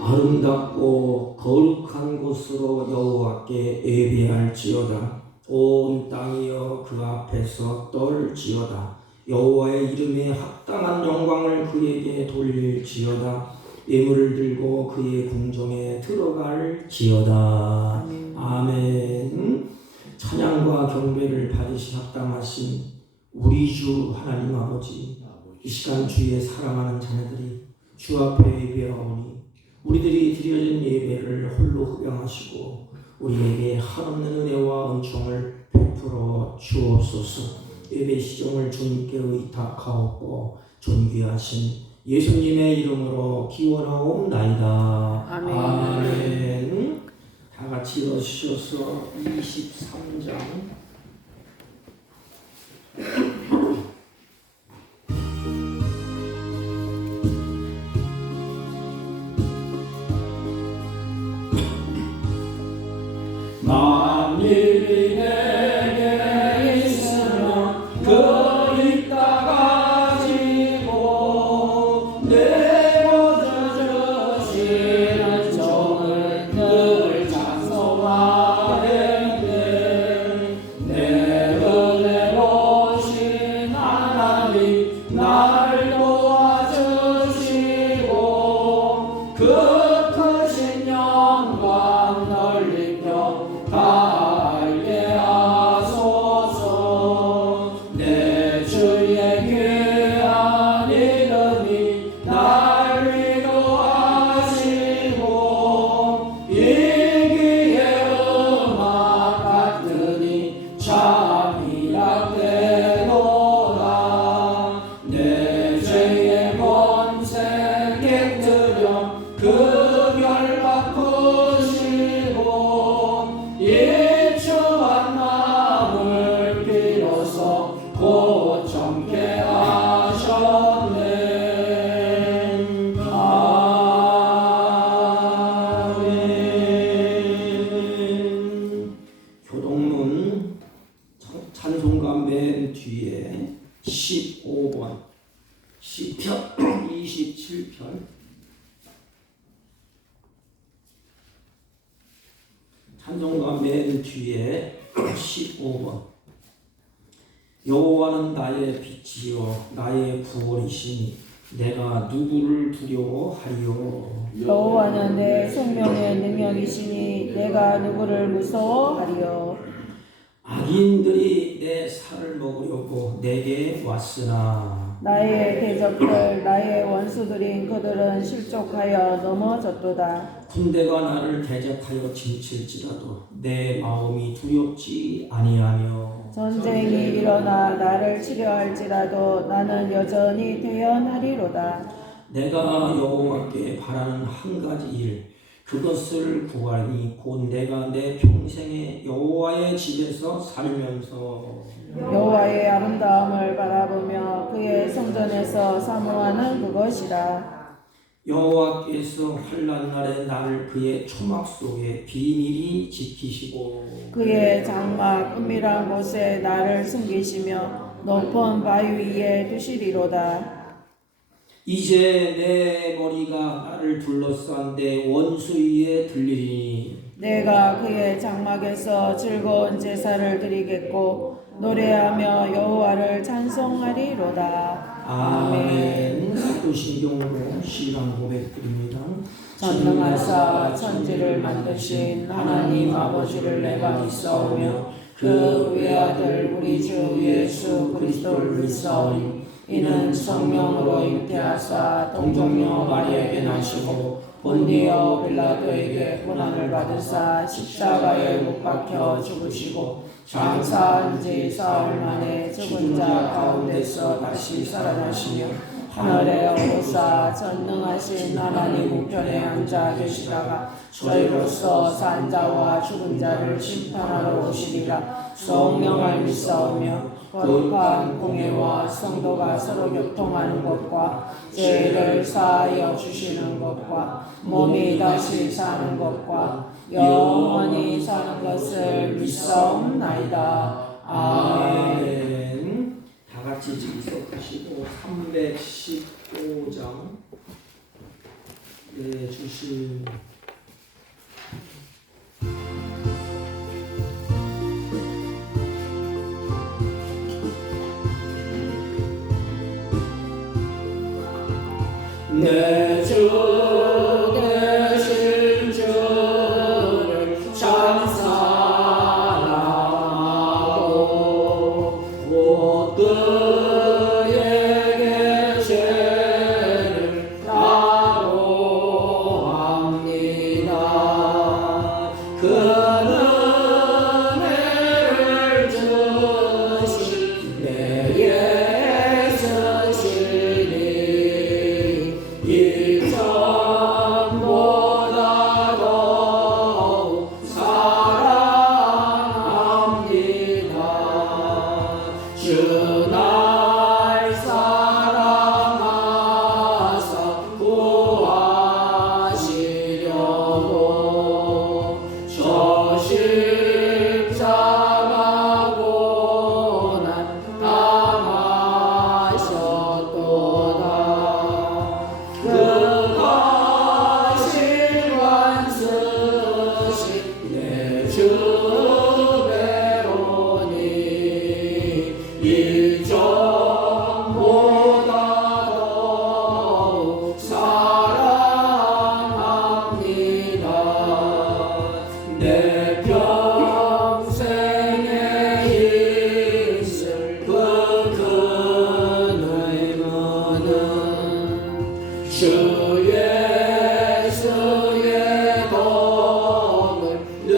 아름답고 거룩한 곳으로 여호와께 예배할지어다. 온 땅이여 그 앞에서 떨지어다. 여호와의 이름에 합당한 영광을 그에게 돌릴지어다. 예물을 들고 그의 궁정에 들어갈지어다. 아멘. 찬양과 경배를 받으시 합당하신 우리 주 하나님 아버지, 이 시간 주의 사랑하는 자녀들이 주 앞에 예배하오니 우리들이 드려진 예배를 홀로 흡양하시고 우리에게 한없는 은혜와 은총을 베풀어 주옵소서. 예배 시정을 주님께 의탁하옵고 존귀하신 예수님의 이름으로 기원하옵나이다. 아멘. 아멘. 다 같이 일어서셔서 23장 만일이 내게 있으면 그리 따가지고 내 거저주시는 종을 늘 찬송하겠네. 내 은혜로우신 하나님 날 도와주시고 그 크신 영광 넓히며 다 알게 하소서. 내 주의 귀한 이름이 날 위로하시고 이기의 음악 같으니 잠이 약되도다. 내 죄의 본색 깨뜨려 그 결 바꾸시고 일주한 마음을 비로소 고정케 하셨네. 아멘. 교동문 찬송가 맨 뒤에 15번 시편 27편 찬송가 맨 뒤에 15번 여호와는 나의 빛이요 나의 구원이시니 내가 누구를 두려워하리요. 여호와는 내 생명의 능력이시니 내가 누구를 무서워하리요. 악인들이 내 살을 먹으려고 내게 왔으나 나의 대적들 나의 원수들인 그들은 실족하여 넘어졌도다. 군대가 나를 대적하여 진칠지라도 내 마음이 두렵지 아니하며 전쟁이 일어나 나를 치려할지라도 나는 여전히 태어나리로다. 내가 여호와께 바라는 한 가지 일 그것을 구하니 곧 내가 내 평생에 여호와의 집에서 살면서 여호와의 아름다움을 바라보며 그의 성전에서 사모하는 그것이라. 여호와께서 환난 날에 나를 그의 초막 속에 비밀히 지키시고 그의 장막 은밀한 곳에 나를 숨기시며 높은 바위 위에 두시리로다. 이제 내 머리가 나를 둘러싼 내 원수 위에 들리리니 내가 그의 장막에서 즐거운 제사를 드리겠고 노래하며 여호와를 찬송하리로다. 아멘. 사도신경으로 신앙 고백드립니다. 전능하사 천지를 만드신 하나님 아버지를 내가 믿사오며 그 외아들 우리 주 예수 그리스도를 믿사오니 이는 성령으로 잉태하사 동정녀 마리아에게 나시고 본디오 빌라도에게 고난을 받으사 십자가에 못 박혀 죽으시고 장사한 지 사흘 만에 죽은 자 가운데서 다시 살아나시며 하늘에 오르사 전능하신 하나님 우편에 앉아 계시다가 저희로서 산 자와 죽은 자를 심판하러 오시리라. 성령을 믿사오며 거룩한 공예와 성도가 서로 교통하는 것과 죄를 사하여 주시는 것과 몸이 다시 사는 것과 영원히 사는 것을 믿사옵나이다. 아멘. 다 같이 직속하시고 315장 네 주실 내 주 되신 주를 찬송하고 곧 그에게 죄를 다로합니다. 그는 은혜를 주신 내게 쓰시니 이전보다 더욱 사랑합니다. 주 날 사랑하사 구하시려고 저 십자가 고난 당하셨도다. 그것이 완수신 내 주배로니 이전보다 더욱 사랑합니다. 내 평생에 있을 그 큰 의무는 주 예수의 도움을 늘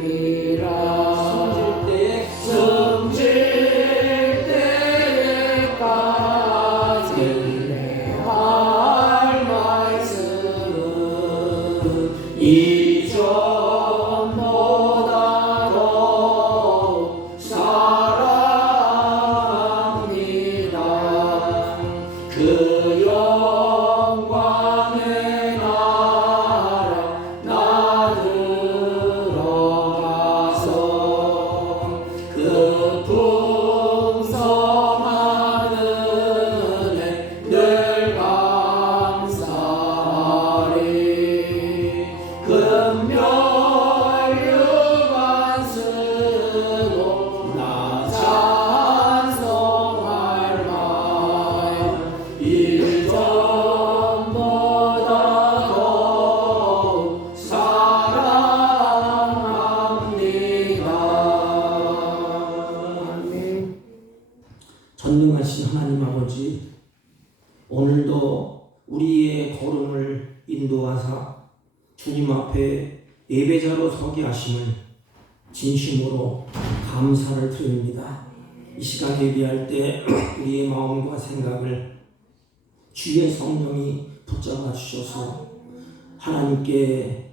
이루리라. 숨질 때까지 내 할 말씀은 이전보다 더욱 사랑합니다. 그 영광의 나라 나 들어가서 그 풍성한 은혜 늘 감사하리. 금멸류관 쓰고 나 찬송할 마음 일전보다 더욱 사랑합니다. 아멘. 전능하신 하나님 아버지, 오늘도 우리의 걸음을 인도하사 주님 앞에 예배자로 서게 하심을 진심으로 감사를 드립니다. 이 시간 예배할 때 우리의 마음과 생각을 주의 성령이 붙잡아 주셔서 하나님께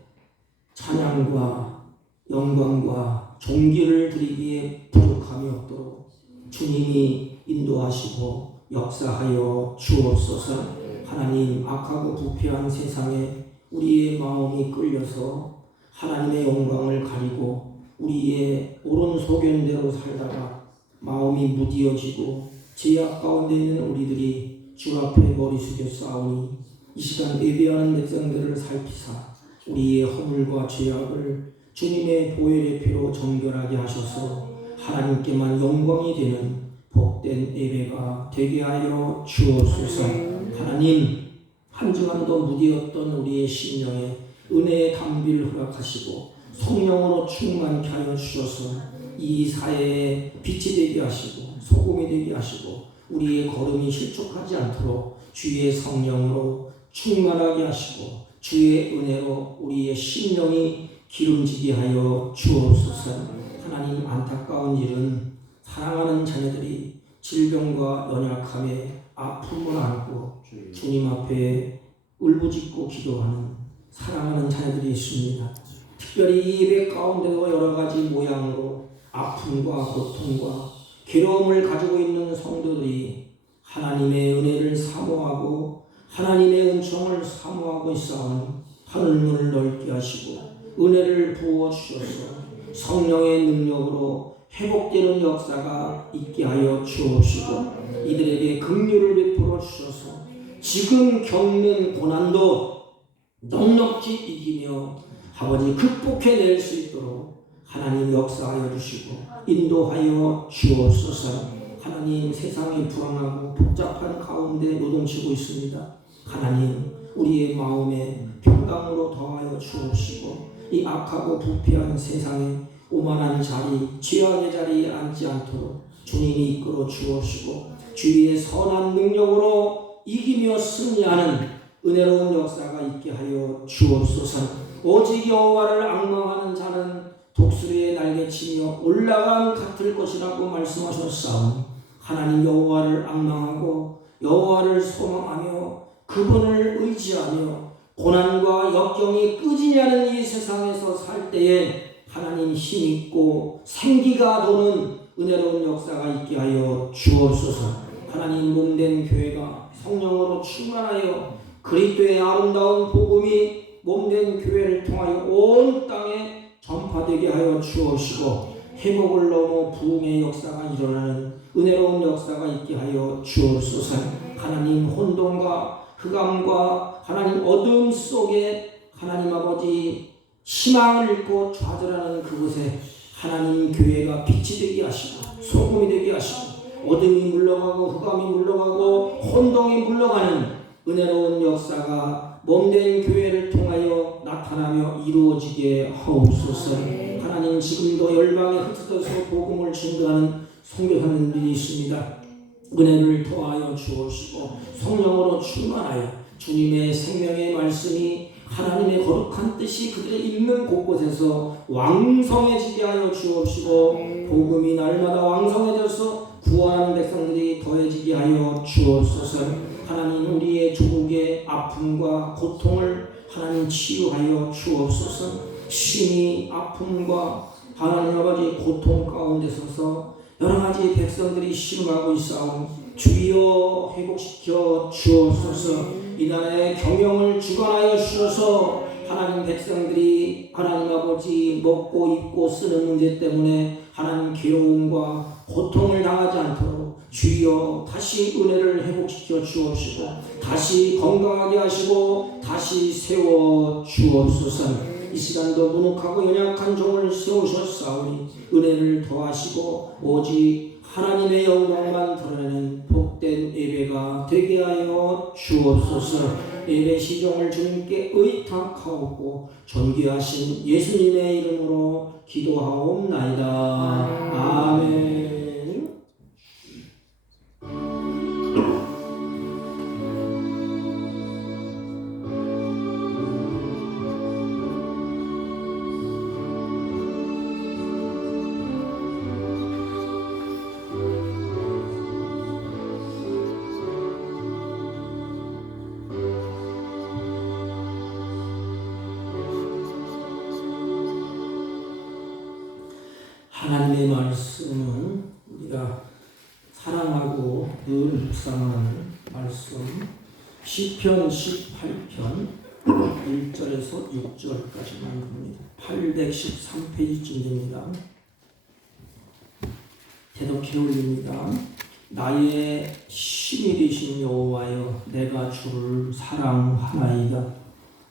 찬양과 영광과 존귀를 드리기에 부족함이 없도록 주님이 인도하시고 역사하여 주옵소서. 하나님, 악하고 부패한 세상에 우리의 마음이 끌려서 하나님의 영광을 가리고 우리의 옳은 소견대로 살다가 마음이 무디어지고 죄악 가운데 있는 우리들이 주 앞에 머리 숙여 싸우니 이 시간 예배하는 백성들을 살피사 우리의 허물과 죄악을 주님의 보혈의 피로 정결하게 하셔서 하나님께만 영광이 되는 복된 예배가 되게 하여 주옵소서. 하나님, 한 주간도 무디었던 우리의 심령에 은혜의 담비를 허락하시고 성령으로 충만케 하여 주셔서 이 사회에 빛이 되게 하시고 소금이 되게 하시고 우리의 걸음이 실족하지 않도록 주의 성령으로 충만하게 하시고 주의 은혜로 우리의 심령이 기름지게 하여 주옵소서. 하나님, 안타까운 일은 사랑하는 자녀들이 질병과 연약함에 아픔을 안고 주님 앞에 울부짖고 기도하는 사랑하는 자녀들이 있습니다. 특별히 이 예배 가운데도 여러 가지 모양으로 아픔과 고통과 괴로움을 가지고 있는 성도들이 하나님의 은혜를 사모하고 하나님의 은총을 사모하고 있사오니 하늘문을 넓게 하시고 은혜를 부어 주셔서 성령의 능력으로 회복되는 역사가 있게 하여 주옵시고 이들에게 긍휼을 베풀어 주셔서 지금 겪는 고난도 넉넉히 이기며 아버지 극복해낼 수 있도록 하나님 역사하여 주시고 인도하여 주옵소서. 하나님, 세상이 불안하고 복잡한 가운데 요동치고 있습니다. 하나님, 우리의 마음에 평강으로 더하여 주옵시고 이 악하고 부패한 세상에 오만한 자리, 죄악의 자리에 앉지 않도록 주님이 이끌어 주옵시고 주위의 선한 능력으로 이기며 승리하는 은혜로운 역사가 있게 하여 주옵소서. 오직 여호와를 앙망하는 자는 독수리의 날개치며 올라감 같을 것이라고 말씀하셨사오니 하나님, 여호와를 앙망하고 여호와를 소망하며 그분을 의지하며 고난과 역경이 끄지지 않은 이 세상에서 살 때에 하나님, 힘있고 생기가 도는 은혜로운 역사가 있게 하여 주옵소서. 하나님, 몸된 교회가 성령으로 충만하여 그리스도의 아름다운 복음이 몸된 교회를 통하여 온 땅에 전파되게 하여 주옵시고 회복을 넘어 부흥의 역사가 일어나는 은혜로운 역사가 있게 하여 주옵소서. 하나님, 혼돈과 흑암과 하나님 어둠 속에 하나님 아버지 희망을 잃고 좌절하는 그곳에 하나님 교회가 빛이 되게 하시고 소금이 되게 하시고 어둠이 물러가고 흑암이 물러가고 혼동이 물러가는 은혜로운 역사가 몸된 교회를 통하여 나타나며 이루어지게 하옵소서. 하나님, 지금도 열방에 흩어져서 복음을 증거하는 선교사님들이 있습니다. 은혜를 더하여 주옵시고 성령으로 충만하여 주님의 생명의 말씀이 하나님의 거룩한 뜻이 그들의 있는 곳곳에서 왕성해지게 하여 주옵시고 복음이 날마다 왕성해져서 구원하는 백성들이 더해지게 하여 주옵소서. 하나님, 우리의 조국의 아픔과 고통을 하나님 치유하여 주옵소서. 심히 아픔과 하나님 아버지 고통 가운데 서서 여러가지 백성들이 신음하고 있사오니 주여 회복시켜 주옵소서. 이 나라의 경영을 주관하여 주셔서 하나님 백성들이 하나님 아버지 먹고 입고 쓰는 문제 때문에 하나님 괴로움과 고통을 당하지 않도록 주여 다시 은혜를 회복시켜 주옵시고 다시 건강하게 하시고 다시 세워 주옵소서. 이 시간도 무능하고 연약한 종을 세우셨사오니 은혜를 더하시고 오직 하나님의 영광만 드러내는 복된 예배가 되게 하여 주옵소서. 예배 시종을 주님께 의탁하옵고 존귀하신 예수님의 이름으로 기도하옵나이다. 아멘. 하나님의 말씀은 우리가 사랑하고 늘 묵상하는 말씀 시편 18편 1절에서 6절까지만 봅니다. 813페이지쯤 됩니다. 대독해 올립니다. 나의 힘이 되신 여호와여, 내가 주를 사랑하나이다.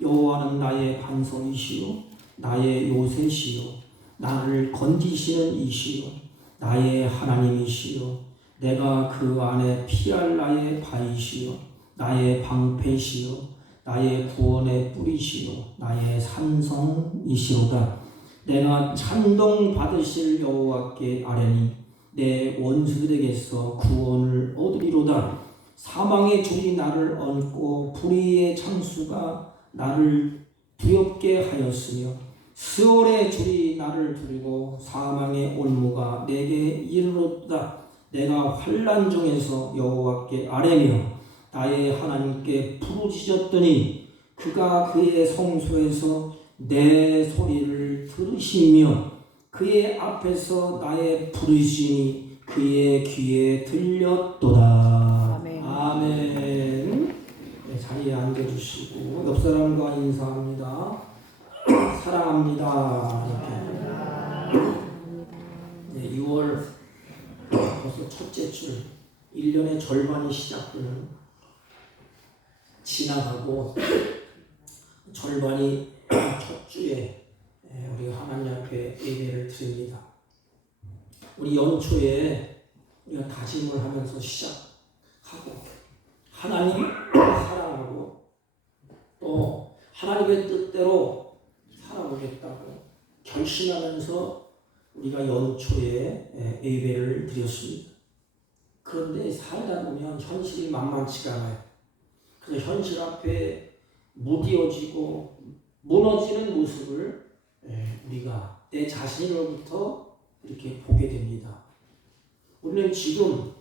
여호와는 나의 반석이시요 나의 요새시요 나를 건지시는 이시요 나의 하나님이시요 내가 그 안에 피할 나의 바위시요 나의 방패시요 나의 구원의 뿌리시요 나의 산성이시로다. 내가 찬동 받으실 여호와께 아뢰니 내 원수들에게서 구원을 얻으리로다. 사망의 줄이 나를 얹고 불의의 창수가 나를 두렵게 하였으며 스올의 줄이 나를 두르고 사망의 올무가 내게 이르렀다. 내가 환난 중에서 여호와께 아뢰며 나의 하나님께 부르짖었더니 그가 그의 성소에서 내 소리를 들으시며 그의 앞에서 나의 부르짖음이 그의 귀에 들렸도다. 아멘. 아멘. 네, 자리에 앉아주시고 옆 사람과 인사합니다. 사랑합니다. 이렇게. 네, 6월 벌써 첫째 주, 1년의 절반이 시작되는, 지나가고 절반이 첫 주에 우리가 하나님 앞에 예배를 드립니다. 우리 연초에 우리가 다짐을 하면서 시작하고 하나님을 사랑하고 또 하나님의 뜻대로 살아보겠다고 결심하면서 우리가 연초에 예배를 드렸습니다. 그런데 살다 보면 현실이 만만치가 않아요. 그래서 현실 앞에 무디어지고 무너지는 모습을 우리가 내 자신으로부터 이렇게 보게 됩니다. 우리는 지금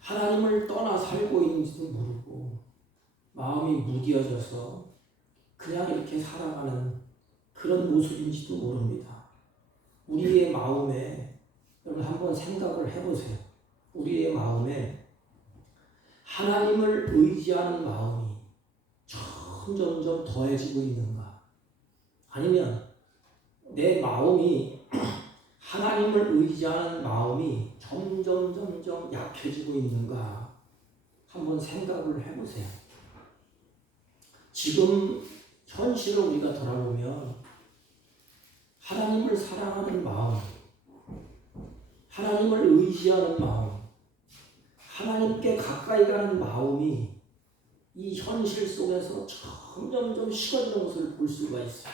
하나님을 떠나 살고 있는지도 모르고 마음이 무디어져서 그냥 이렇게 살아가는 그런 모습인지도 모릅니다. 우리의 마음에, 여러분 한번 생각을 해보세요. 우리의 마음에 하나님을 의지하는 마음이 점점점 더해지고 있는가? 아니면 내 마음이 하나님을 의지하는 마음이 점점 약해지고 있는가? 한번 생각을 해보세요. 지금 현실을 우리가 돌아보면 하나님을 사랑하는 마음, 하나님을 의지하는 마음, 하나님께 가까이 가는 마음이 이 현실 속에서 점점 식어지는 것을 볼 수가 있어요.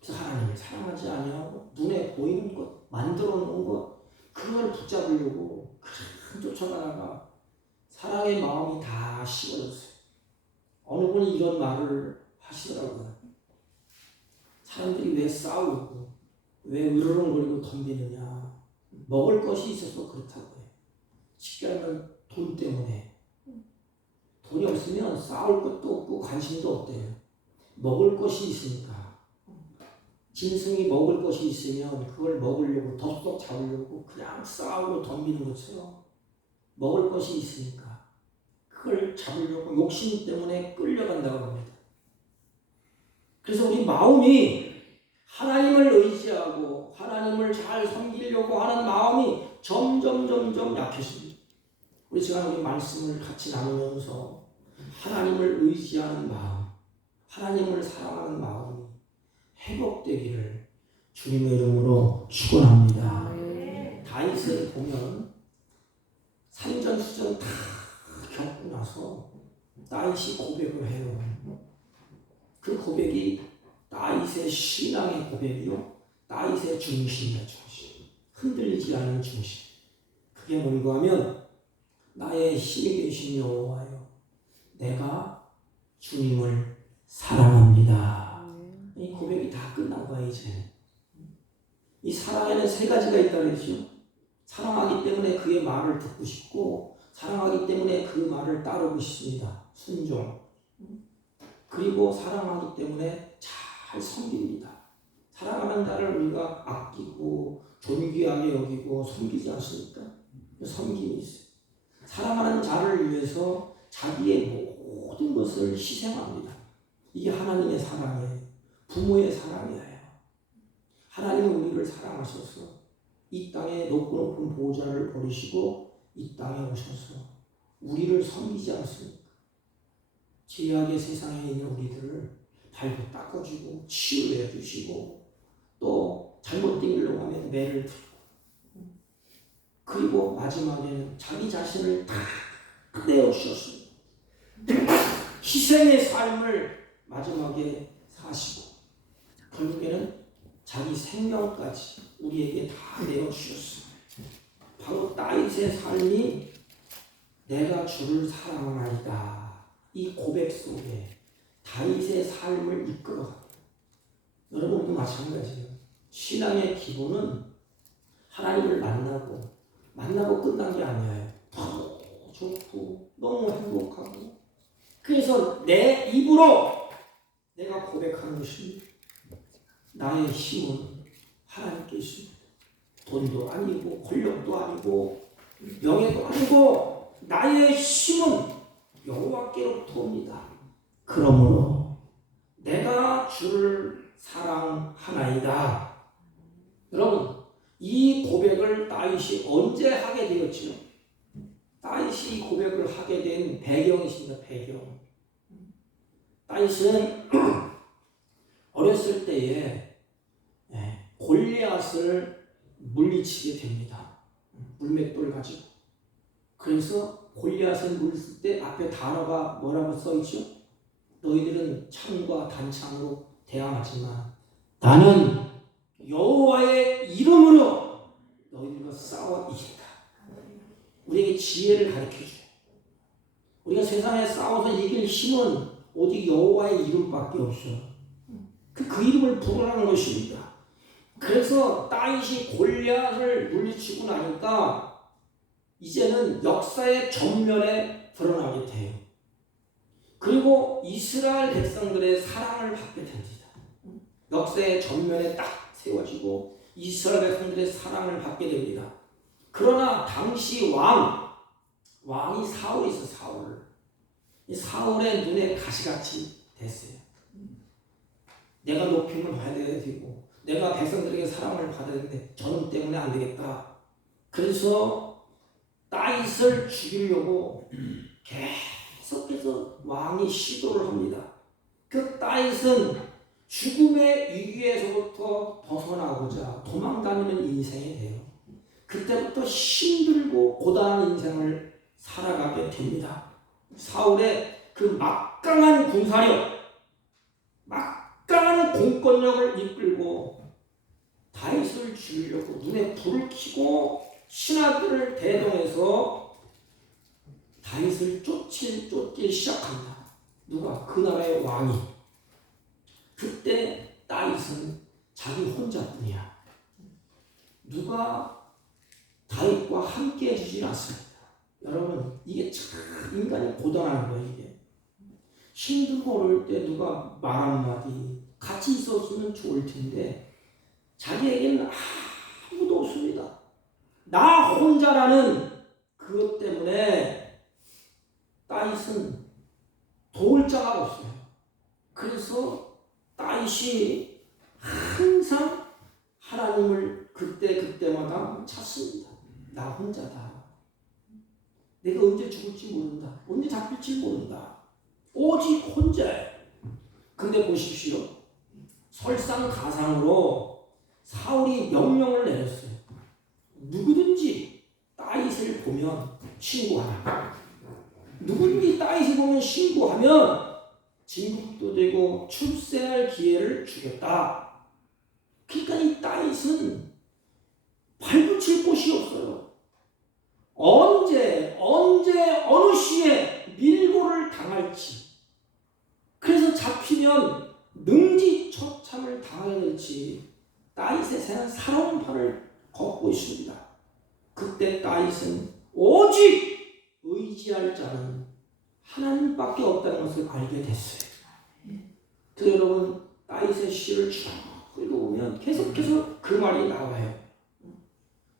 그래서 하나님을 사랑하지 아니하고 눈에 보이는 것, 만들어 놓은 것, 그걸 붙잡으려고 쫓아가다가 사랑의 마음이 다 식어졌어요. 어느 분이 이런 말을 하시더라고요. 사람들이 왜 싸우고 왜 으르렁거리고 덤비느냐. 먹을 것이 있어서 그렇다고 해요. 쉽게 하면 돈 때문에. 돈이 없으면 싸울 것도 없고 관심도 없대요. 먹을 것이 있으니까. 짐승이 먹을 것이 있으면 그걸 먹으려고 덥석 잡으려고 그냥 싸우고 덤비는 것처럼 먹을 것이 있으니까 그걸 잡으려고 욕심 때문에 끌려간다고 합니다. 그래서 우리 마음이 하나님을 의지하고 하나님을 잘 섬기려고 하는 마음이 점점 약해집니다. 우리 시간 우리 말씀을 같이 나누면서 하나님을 의지하는 마음, 하나님을 사랑하는 마음이 회복되기를 주님의 이름으로 축원합니다. 다윗을 보면 산전수전 다 겪고 나서 다윗이 고백을 해요. 그 고백이 다윗의 신앙의 고백이요, 다윗의 중심이야. 중심. 흔들리지 않는 중심. 그게 뭔가 하면 나의 힘이 되신 여호와여, 내가 주님을 사랑합니다. 이 고백이 다 끝난 거야. 이제 이 사랑에는 세 가지가 있다 그랬죠. 사랑하기 때문에 그의 말을 듣고 싶고, 사랑하기 때문에 그 말을 따르고 싶습니다. 순종. 그리고 사랑하기 때문에 잘 섬깁니다. 사랑하는 자를 우리가 아끼고 존귀하게 여기고 섬기지 않습니까? 섬김이 있어요. 사랑하는 자를 위해서 자기의 모든 것을 희생합니다. 이게 하나님의 사랑이에요. 부모의 사랑이에요. 하나님은 우리를 사랑하셔서 이 땅에 높은 보좌를 버리시고 이 땅에 오셔서 우리를 섬기지 않습니까? 죄악의 세상에 있는 우리들을 밟고 닦아주고 치유해 주시고, 또 잘못된 길로 가면 매를 들고, 그리고 마지막에는 자기 자신을 다 내어주셨습니다. 희생의 삶을 마지막에 사시고 결국에는 자기 생명까지 우리에게 다 내어주셨습니다. 바로 다윗의 삶이 내가 주를 사랑하나이다, 이 고백 속에 다윗의 삶을 이끌어갑니다. 여러분도 마찬가지예요. 신앙의 기본은 하나님을 만나고 끝난 게 아니에요. 더 좋고 너무 행복하고, 그래서 내 입으로 내가 고백하는 것입니다. 나의 힘은 하나님께 있습니다. 돈도 아니고 권력도 아니고 명예도 아니고 나의 힘은 여호와께로부터 옵니다. 그러므로 내가 주를 사랑하나이다. 여러분, 이 고백을 다윗이 언제 하게 되었지요? 다윗이 이 고백을 하게 된 배경이 있습니다. 배경. 다윗은 어렸을 때에 골리앗을 물리치게 됩니다. 물맷돌 가지고. 그래서 골리앗을 물릴 때 앞에 단어가 뭐라고 써있죠? 너희들은 창과 단창으로 대항하지만 나는 여호와의 이름으로 너희들과 싸워 이긴다. 우리에게 지혜를 가르쳐줘요. 우리가 세상에 싸워서 이길 힘은 오직 여호와의 이름밖에 없어요. 그 이름을 부르라는 것입니다. 그래서 다윗이 골리앗을 물리치고 나니까 이제는 역사의 전면에 드러나게 돼요. 그리고 이스라엘 백성들의 사랑을 받게 됩니다. 역사의 전면에 딱 세워지고 이스라엘 백성들의 사랑을 받게 됩니다. 그러나 당시 왕이 사울이 있어. 사울의 눈에 가시같이 됐어요. 내가 높임을 받아야 되고 내가 백성들에게 사랑을 받아야 되는데 저놈 때문에 안 되겠다. 그래서 다윗을 죽이려고 계속해서 왕이 시도를 합니다. 그 다윗은 죽음의 위기에서부터 벗어나고자 도망다니는 인생이 돼요. 그때부터 힘들고 고단한 인생을 살아가게 됩니다. 사울의 그 막강한 군사력, 막강한 공권력을 이끌고 다윗을 죽이려고 눈에 불을 켜고 신하들을 대동해서 다윗을 쫓기 시작합니다. 누가? 그 나라의 왕이. 그때 다윗은 자기 혼자뿐이야. 누가 다윗과 함께 해주지 않습니다. 여러분, 이게 참 인간이 고단한 거예요. 이게 힘들고 어려울 때 누가 말 한마디 같이 있었으면 좋을 텐데 자기에게는 아무도 없습니다. 나 혼자라는 그것 때문에 다윗은 도울 자가 없어요. 그래서 다윗이 항상 하나님을 그때마다 찾습니다. 나 혼자다. 내가 언제 죽을지 모른다. 언제 잡힐지 모른다. 오직 혼자예요. 근데 보십시오. 설상가상으로 사울이 명령을 내렸어요. 누구든지 다윗을 보면 신고하라. 누구든지 다윗을 보면 신고하면 진국도 되고 출세할 기회를 주겠다. 그러니까 이 다윗은 발붙일 곳이 없어요. 언제 어느 시에 밀고를 당할지, 그래서 잡히면 능지처참을 당하게 될지 다윗의 새는 살아온 판을 걷고 있습니다. 그때 다윗은 오직 의지할 자는 하나님밖에 없다는 것을 알게 됐어요. 그래서 여러분, 다윗의 시를 쭉 읽어보면 계속해서 그 말이 나와요.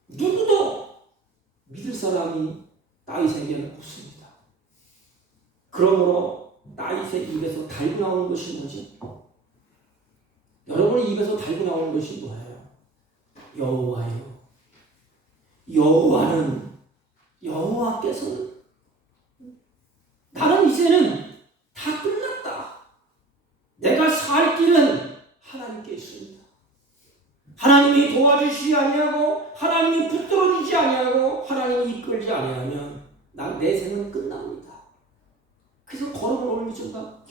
누구도 믿을 사람이 다윗에게는 없습니다. 그러므로 다윗의 입에서 달고 나오는 것이 뭐지? 여러분의 입에서 달고 나오는 것이 뭐예요? 여호와요. 여호와께서는 나는 이제는 다 끝났다. 내가 살 길은 하나님께 있습니다. 하나님이 도와주시지 아니하고 하나님이 붙들어주지 아니하고 하나님이 이끌지 아니하면 내 생은 끝납니다. 그래서 걸음을 올리는 순간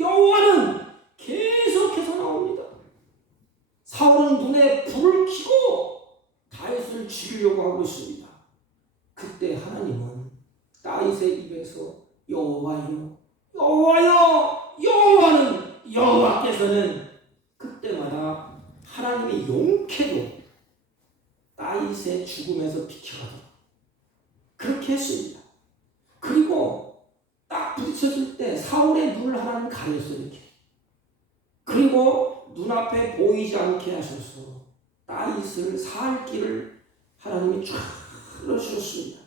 여호와는 계속해서 나옵니다. 사울은 눈에 불을 켜고 다윗을 죽이려고 하고 있습니다. 그때 하나님은 다윗의 입에서 여호와는 여호와께서는 그때마다 하나님의 용케도 다윗의 죽음에서 비켜가도록 그렇게 했습니다. 그리고 딱 부딪혔을 때 사울의 눈을 하나님 가렸어요. 이렇게. 그리고 눈앞에 보이지 않게 하셔서 다윗을 살 길을 하나님이 쫙 열어주셨습니다.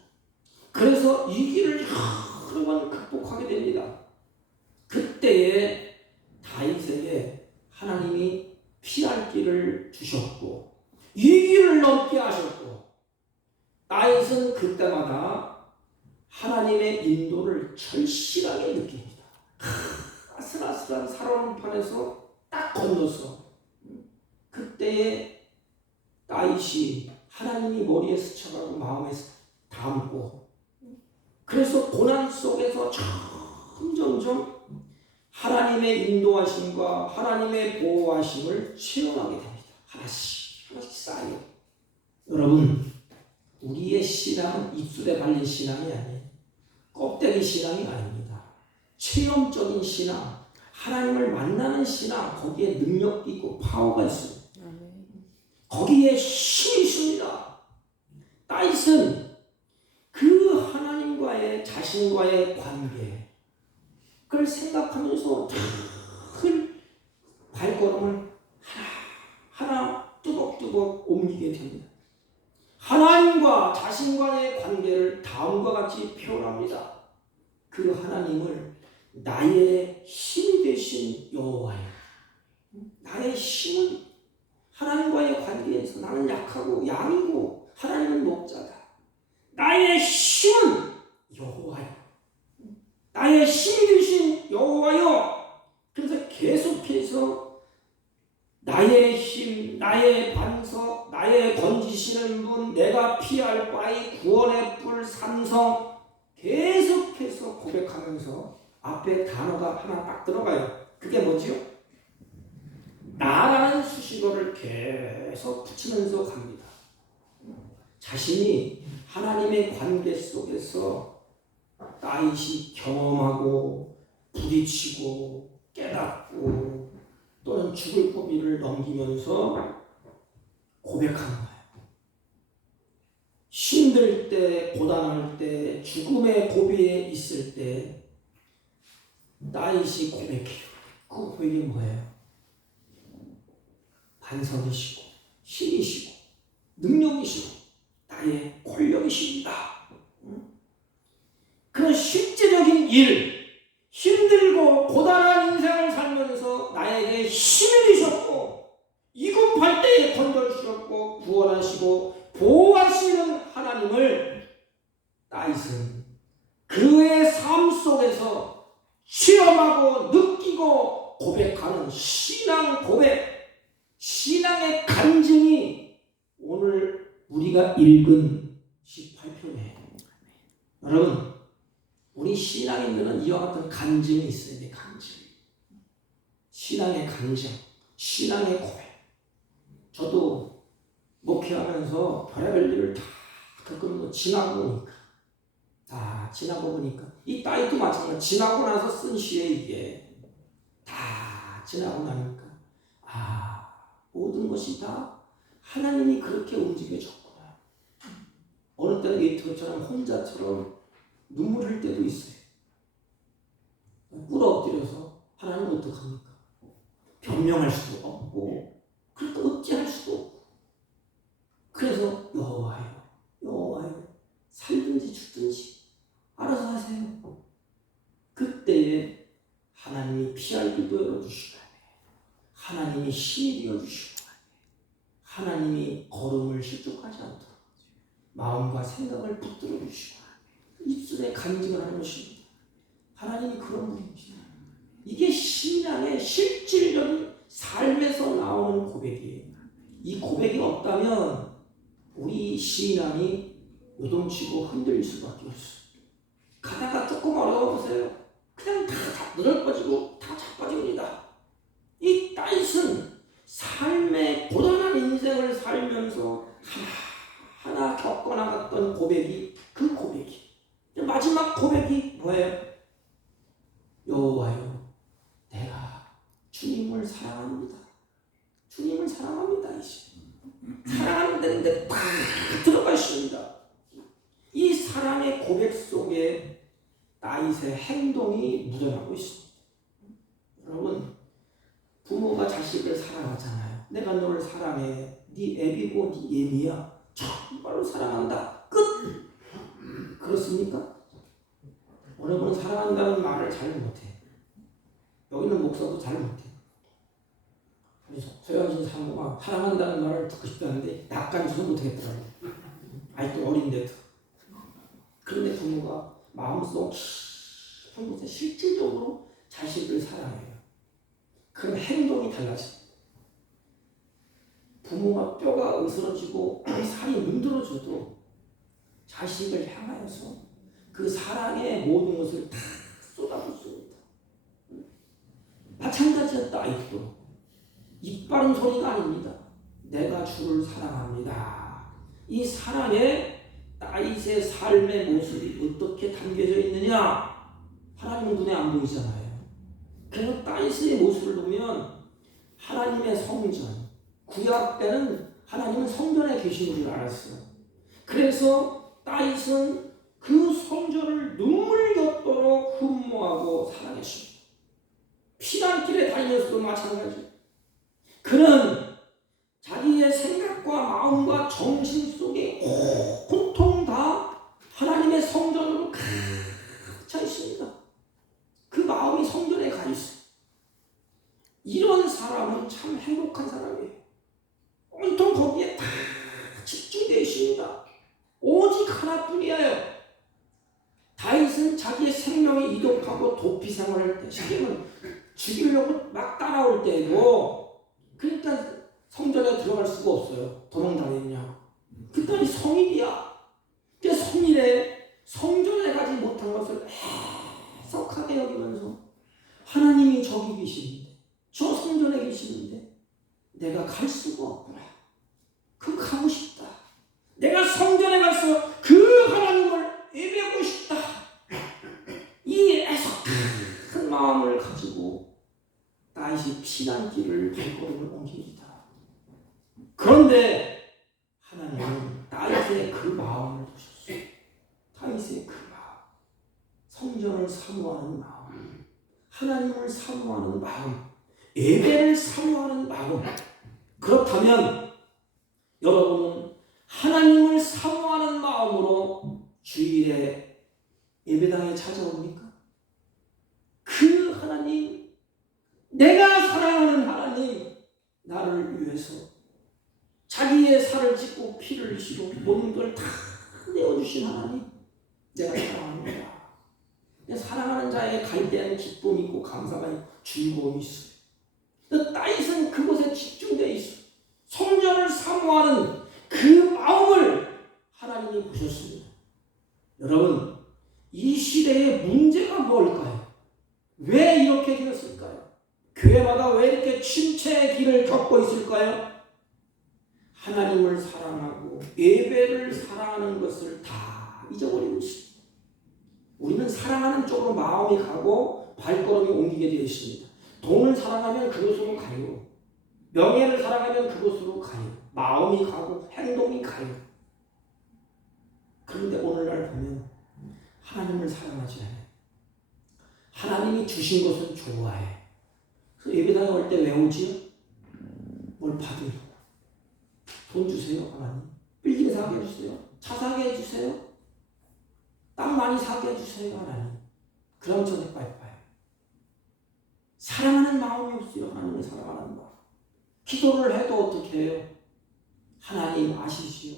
그래서 이 길을 여러 번 극복하게 됩니다. 그때 그때에 다윗에게 하나님이 피할 길을 주셨고 이 길을 넘게 하셨고 다윗은 그때마다 하나님의 인도를 절실하게 느낍니다. 아슬아슬한 살얼음판에서 딱 건너서 그때에 다윗이 하나님이 머리에 스쳐가고 마음에 담고 그래서 고난 속에서 점점점 하나님의 인도하심과 하나님의 보호하심을 체험하게 됩니다. 하나씩 하나씩 쌓여. 여러분 우리의 신앙은 입술에 발린 신앙이 아니에요. 껍데기 신앙이 아닙니다. 체험적인 신앙, 하나님을 만나는 신앙, 거기에 능력이 있고 파워가 있습니다. 거기에 힘이 있습니다. 다윗은 그 하나님과의 자신과의 관계 그걸 생각하면서 큰 발걸음을 하나 뚜벅뚜벅 옮기게 됩니다. 하나님과 자신과의 관계를 다음과 같이 표현합니다. 그 하나님을 나의 힘이 되신 여호와여. 나의 힘은 하나님과의 관계에서 나는 약하고 양이고 하나님은 목자다. 나의 힘은 여호와여. 나의 힘이 되신 여호와여. 그래서 계속해서 나의 힘, 나의 반석, 나의 건지시는 분, 내가 피할 바위, 구원의 뿔, 삼성 계속해서 고백하면서 앞에 단어가 하나 딱 들어가요. 그게 뭐지요? 나라는 수식어를 계속 붙이면서 갑니다. 자신이 하나님의 관계 속에서 다윗이 경험하고 부딪히고 깨닫고 또는 죽을 고비를 넘기면서 고백하는 거예요. 힘들 때, 고단할 때, 죽음의 고비에 있을 때 다윗이 고백해요. 그 고백이 뭐예요? 반석이시고 힘이시고 능력이시고 나의 권력이십니다. 그런 실제적인 일, 힘들고 고단한 인생을 살면서 나에게 힘이 되셨고 위급할 때에 건져주셨고 구원하시고 보호하시는 하나님을 다윗은 그의 삶 속에서 체험하고 느끼고 고백하는 신앙 고백, 신앙의 간증이 오늘 우리가 읽은 18편이에요. 여러분 우리 신앙인들은 이와 같은 간증이 있어야 돼. 간증. 신앙의 간증, 신앙의 고백. 저도 목회하면서 별의별 일을 다 겪으면서 지나고 보니까 이 다윗도 마찬가지로 지나고 나서 쓴 시에 이게 다 지나고 나니까 모든 것이 다 하나님이 그렇게 움직여줬구나. 어느 때는 이처럼 혼자처럼 눈물 흘 때도 있어요. 꿇어 엎드려서 하나님 어떡합니까? 변명할 수도 없고 그렇게 어찌할 수도 없고 그래서 여호와여 여호와여 살든지 죽든지 알아서 하세요. 그때에 하나님이 피할 길도 열어주시고 하나님이 힘이 되어주시고 하나님이 걸음을 실족하지 않도록 마음과 생각을 붙들어 주시고 입술에 간증을 하는 것입니다. 하나님이 그런 분이십니다. 이게 신앙의 실질적인 삶에서 나오는 고백이에요. 이 고백이 없다면 우리 신앙이 요동치고 흔들릴 수밖에 없어요. 가다가 조금 어려워 보세요. 그냥 다 늘어버지고 다 자빠집니다. 이 다윗은 삶의 고단한 인생을 살면서 하나 겪어나갔던 고백이 그 고백이 마지막 고백이 뭐예요? 여호와여 내가 주님을 사랑합니다. 주님을 사랑합니다. 사랑하는 데인데 딱 들어가 있습니다. 이 사랑의 고백 속에 다윗의 행동이 묻어나고 있습니다. 여러분 부모가 자식을 사랑하잖아요. 내가 너를 사랑해. 네 애비고 네 예미야. 정말로 사랑한다. 끝. 그렇습니까? 어느 분은 사랑한다는 말을 잘 못해. 여기 있는 목사도 잘 못해. 그래서 서현진 사모가 사랑한다는 말을 듣고 싶다는데 낯간지도 못하겠더라고. 아직도 어린데도. 그런데 부모가 마음속 깊은 곳에 실질적으로 자식을 사랑해요. 그럼 행동이 달라집니다. 부모가 뼈가 으스러지고 살이 문드러져도 자식을 향하여서 그 사랑의 모든 것을 다 쏟아붓습니다. 마찬가지였다. 아이도 입 바른 소리가 아닙니다. 내가 주를 사랑합니다. 이 사랑에 다윗의 삶의 모습이 어떻게 담겨져 있느냐? 하나님은 눈에 안 보이잖아요. 그래서 다윗의 모습을 보면 하나님의 성전, 구약 때는 하나님은 성전에 계신 줄 알았어요. 그래서 다윗은 그 성전을 눈물겹도록 흠모하고 사랑했습니다. 피난길에 다니면서도 마찬가지. 그는 자기의 생각과 마음과 정신 속에 온통 다 하나님의 성전으로 가득 차 있습니다. 그 마음이 성전에 가 있어요. 이런 사람은 참 행복한 사람이에요. 온통 거기에 다 집중되어 있습니다. 오직 하나뿐이에요. 다윗은 자기의 생명이 이독하고 도피 생활할 때, 시기는 죽이려고 막 따라올 때고, 그러니까 성전에 들어갈 수가 없어요. 도망다니냐. 그랬더니 성일이야. 그래서 성일에 성전에 가지 못한 것을 해석하게 여기면서 하나님이 저기 계시는데, 저 성전에 계시는데 내가 갈 수가 없구나. 그 가고 싶다. 내가 성전에 가서 그 하나님을 예배하고 싶다. 이 애석한 마음을 가지고 다윗이 피난길을 발걸음을 옮깁니다. 그런데 하나님은 다윗의 그 마음을 보셨어요. 다윗의 그 마음, 성전을 사모하는 마음, 하나님을 사모하는 마음, 예배를 사모하는 마음. 그렇다면 여러분은 하나님을 사모하는 마음으로 주일에 예배당에 찾아옵니까? 그 하나님, 내가 사랑하는 하나님, 나를 위해서 자기의 살을 찢고 피를 흘리시고 모든 걸 다 내어주신 하나님, 내가 사랑합니다. 사랑하는 자의 갈대한 기쁨이 있고 감사가 있고 즐거움이 있어요. 다윗은 그곳에 집중되어 있어요. 성전을 사모하는 그 마음을 하나님이 보셨습니다. 여러분, 이 시대의 문제가 뭘까요? 왜 이렇게 되었을까요? 교회마다 왜 이렇게 침체의 길을 겪고 있을까요? 하나님을 사랑하고 예배를 사랑하는 것을 다 잊어버리고 있습니다. 우리는 사랑하는 쪽으로 마음이 가고 발걸음이 옮기게 되어 있습니다. 돈을 사랑하면 그곳으로 가요. 명예를 사랑하면 그곳으로 가요. 마음이 가고 행동이 가요. 그런데 오늘날 보면 하나님을 사랑하지 않아요. 하나님이 주신 것은 좋아해. 그래서 예배당에 올 때 왜 오지요? 뭘 받으려고. 돈 주세요, 하나님. 빌딩 사게 해주세요. 차 사게 해주세요. 땅 많이 사게 해주세요, 하나님. 그럼 저녁 빠이빠이. 사랑하는 마음이 없어요. 하나님을 사랑하는 마음. 기도를 해도 어떻게 해요? 하나님 아시지요?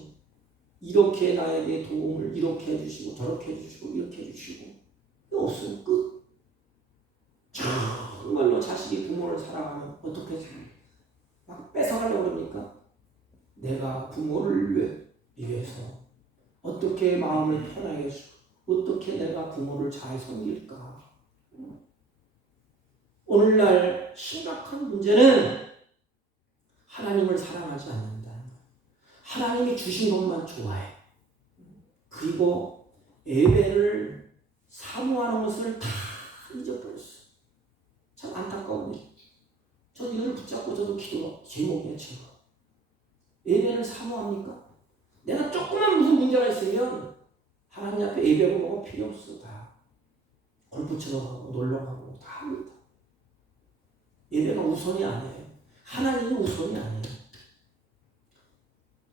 이렇게 나에게 도움을 이렇게 해주시고 저렇게 해주시고 이렇게 해주시고 이거 없어요. 끝. 정말로 자식이 부모를 사랑하면 어떻게 막 뺏어가려고 그럽니까? 내가 부모를 위해서 어떻게 마음을 편하게 해주고 어떻게 내가 부모를 잘 섬길까? 오늘날 심각한 문제는 하나님을 사랑하지 않는다. 하나님이 주신 것만 좋아해. 그리고 예배를 사모하는 것을 다 잊어버렸어요. 참 안타까운 일. 전 이걸 붙잡고 저도 기도 제목이에요. 제목. 예배를 사모합니까? 내가 조그만 무슨 문제가 있으면 하나님 앞에 예배하고 뭐가 필요 없어. 다 골프 치러 가고 놀러 가고 다 합니다. 예배가 우선이 아니에요. 하나님이 우선이 아니에요.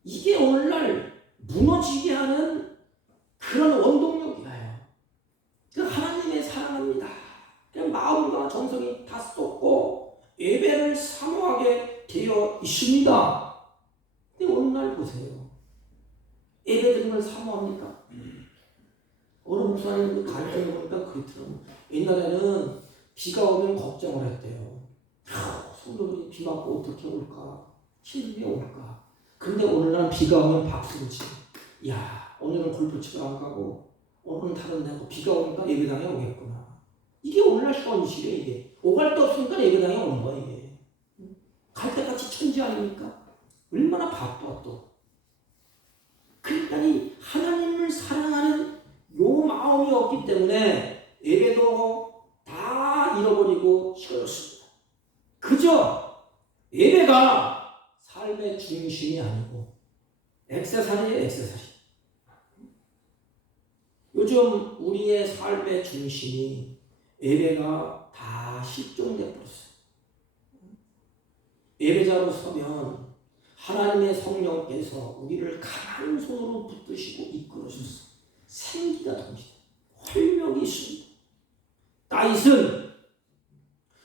이게 오늘날 무너지게 하는 그런 원동력이에요. 그 하나님의 사랑합니다. 그냥 마음과 정성 정성이 다 쏟고 예배를 사모하게 되어 있습니다. 근데 어느 날 보세요. 예배 드리는 걸 사모합니까? 어느 목사님 가르쳐 보니까 그렇더라고요. 옛날에는 비가 오면 걱정을 했대요. 성도들이 비 맞고 어떻게 올까? 힘들게 올까? 근데 오늘날 비가 오면 박수를 치고, 야, 오늘은 골프 치러 안 가고, 오늘은 다른 데고 비가 오니까 예배당에 오겠구나. 이게 오늘날 현실이에요, 이게. 오갈 데 없으니까 예배당에 오는 거야, 이게. 갈 때같이 천지 아닙니까? 얼마나 바빠, 또. 그러니까 이 하나님을 사랑하는 요 마음이 없기 때문에 예배도 다 잃어버리고 싫어졌습니다. 그저 예배가 삶의 중심이 아니고 액세서리예요, 액세서리. 요즘 우리의 삶의 중심이 예배가 다 실종돼 버렸어요. 예배자로 서면 하나님의 성령께서 우리를 강한 손으로 붙드시고 이끌어주셔서 생기가 돕니다. 활력이 있습니다. 다윗은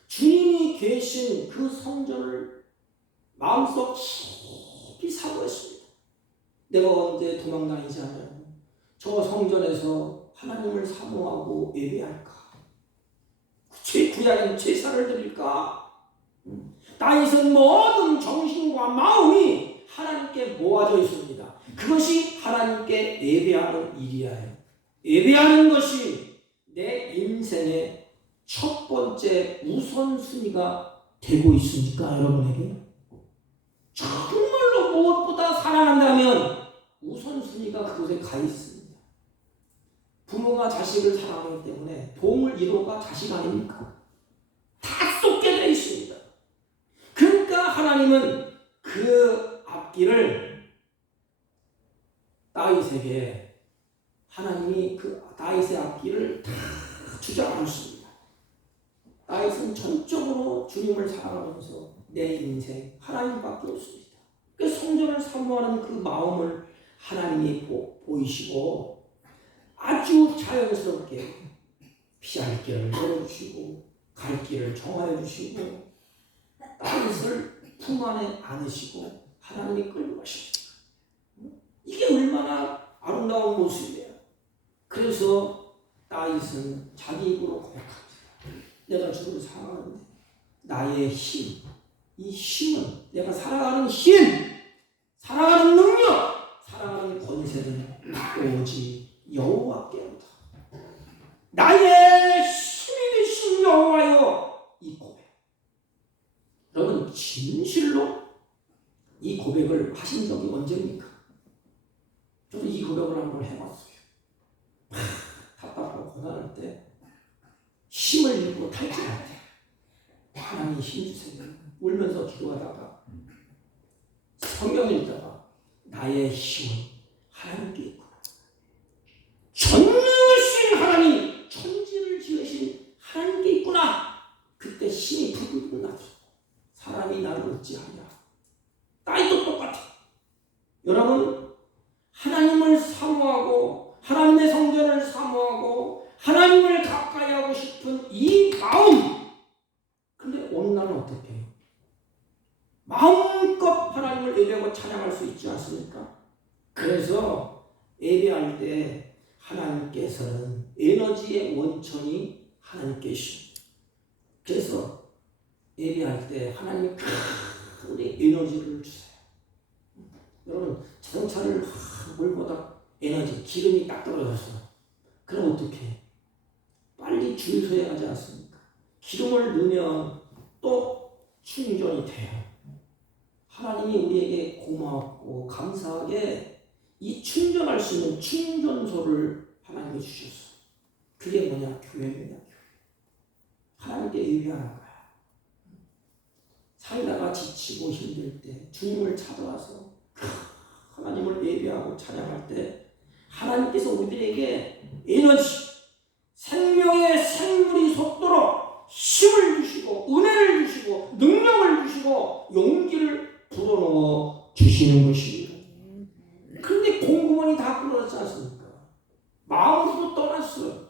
주님이 계신 그 성전을 마음속 깊이 사모했습니다. 내가 언제 도망다니지 않으면 저 성전에서 하나님을 사모하고 예배할까? 구약엔 제사를 드릴까? 다윗은 모든 정신과 마음이 하나님께 모아져 있습니다. 그것이 하나님께 예배하는 일이에요. 예배하는 것이 내 인생의 첫 번째 우선순위가 되고 있습니까, 여러분에게? 정말로 무엇보다 사랑한다면 우선순위가 그곳에 가 있습니다. 부모가 자식을 사랑하기 때문에 동을 이루가 자식 아닙니까? 다 쏟게 되어 있습니다. 그러니까 하나님은 그 앞길을 다윗에게, 하나님이 그 다윗의 앞길을 다 주장하셨습니다. 다윗은 전적으로 주님을 사랑하면서 내 인생 하나님밖에 없습니다. 그 성전을 사모하는 그 마음을 하나님이 보이시고 아주 자연스럽게 피할 길을 열어주시고 갈 길을 정하여 주시고 다윗을 품 안에 안으시고 하나님이 끌고 가십니다. 이게 얼마나 아름다운 모습이에요. 그래서 다윗은 자기 입으로 고백합니다. 내가 주를 사랑하는데 나의 힘, 이 힘은, 내가 살아가는 힘, 살아가는 능력, 살아가는 권세는 오직 여호와께로다. 나의 힘이 되신 여호와여. 이 고백, 여러분 진실로 이 고백을 하신 적이 언제입니까? 저도 이 고백을 한번 해봤어요. 답답하고 고단할 때, 힘을 잃고 탈진할 때 하나님 힘 주세요. 울면서 기도하다가 성경 읽다가 나의 힘은 하나님께 있구나. 전능하신 하나님, 천지를 지으신 하나님께 있구나. 그때 힘이 부들부들 나죠. 사람이 나를 어찌하냐. 다윗도 똑같아. 여러분, 하나님을 사모하고 하나님의 성전을 사모하고 하나님을 가까이 하고 싶은 이 마음, 근데 어느 날은 어떻게 해요? 마음껏 하나님을 예배하고 찬양할 수 있지 않습니까? 그래서 예배할 때 하나님께서는 에너지의 원천이 하나님께십니다. 그래서 예배할 때 하나님이 큰 에너지를 주세요. 여러분, 자동차를 물보다 에너지, 기름이 딱 떨어졌어요. 그럼 어떻게 해? 빨리 주유소에 가지 않습니까? 기름을 넣으면 또 충전이 돼요. 하나님이 우리에게 고맙고 감사하게 이 충전할 수 있는 충전소를 하나님이 주셨어. 그게 뭐냐? 교회입니다. 교회. 하나님께 예배하는 거야. 살다가 지치고 힘들 때 주님을 찾아와서 하나님을 예배하고 찬양할 때 하나님께서 우리들에게 에너지, 생명의 생물이 솟도록 힘을 주시고 은혜를 주시고 능력을 주시고 용기를 불어넣어 주시는 것입니다. 그런데 공무원이 다 끊어졌지 않습니까? 마음으로 떠났어요.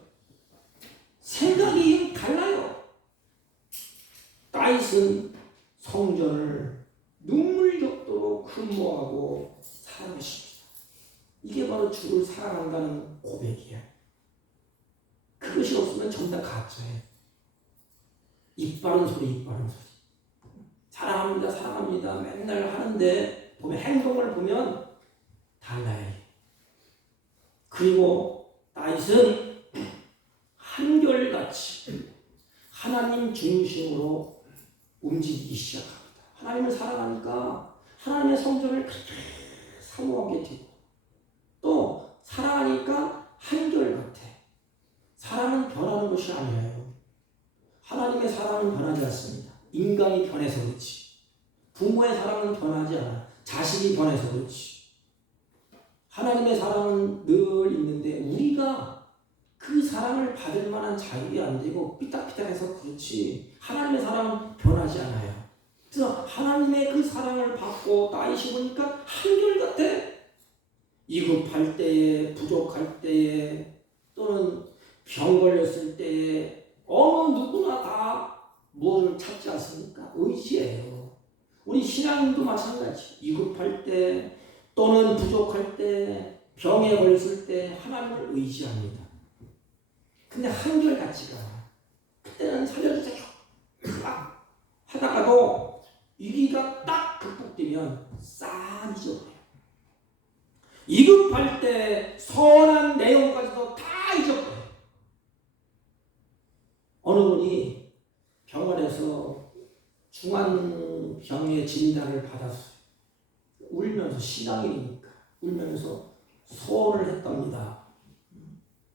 생각이 달라요. 성전을 눈물 적도록 흠모하고 사랑하십니다. 이게 바로 주를 사랑한다는 고백이야. 그것이 없으면 전부 다 가짜예요. 입 바른 소리. 사랑합니다, 사랑합니다 맨날 하는데 보면 행동을 보면 달라요. 그리고 다윗은 한결같이 하나님 중심으로 움직이기 시작합니다. 하나님을 사랑하니까 하나님의 성전을 그렇게 사모하게 되고 또 사랑하니까 한결같아. 사랑은 변하는 것이 아니에요. 하나님의 사랑은 변하지 않습니다. 인간이 변해서 그렇지. 부모의 사랑은 변하지 않아. 자식이 변해서 그렇지. 하나님의 사랑은 늘 있는데 우리가 그 사랑을 받을 만한 자격이 안 되고 삐딱삐딱해서 그렇지. 하나님의 사랑은 변하지 않아요. 그래서 하나님의 그 사랑을 받고 다윗이 보니까 한결같아. 위급할 때에, 부족할 때에, 또는 병 걸렸을 때에 어느 누구나 다 무엇을 찾지 않습니까? 의지예요. 우리 신앙인도 마찬가지. 위급할 때 또는 부족할 때, 병에 걸렸을 때 하나님을 의지합니다. 근데 한결같지가 않아. 그때는 살려주세요 하다가도 위기가 딱 극복되면 싹 잊어버려요. 위급할 때 선한 내용까지도 다 잊어버려요. 어느 분이 병원에서 중환병의 진단을 받았어요. 울면서, 신앙인이니까 울면서 소원을 했답니다.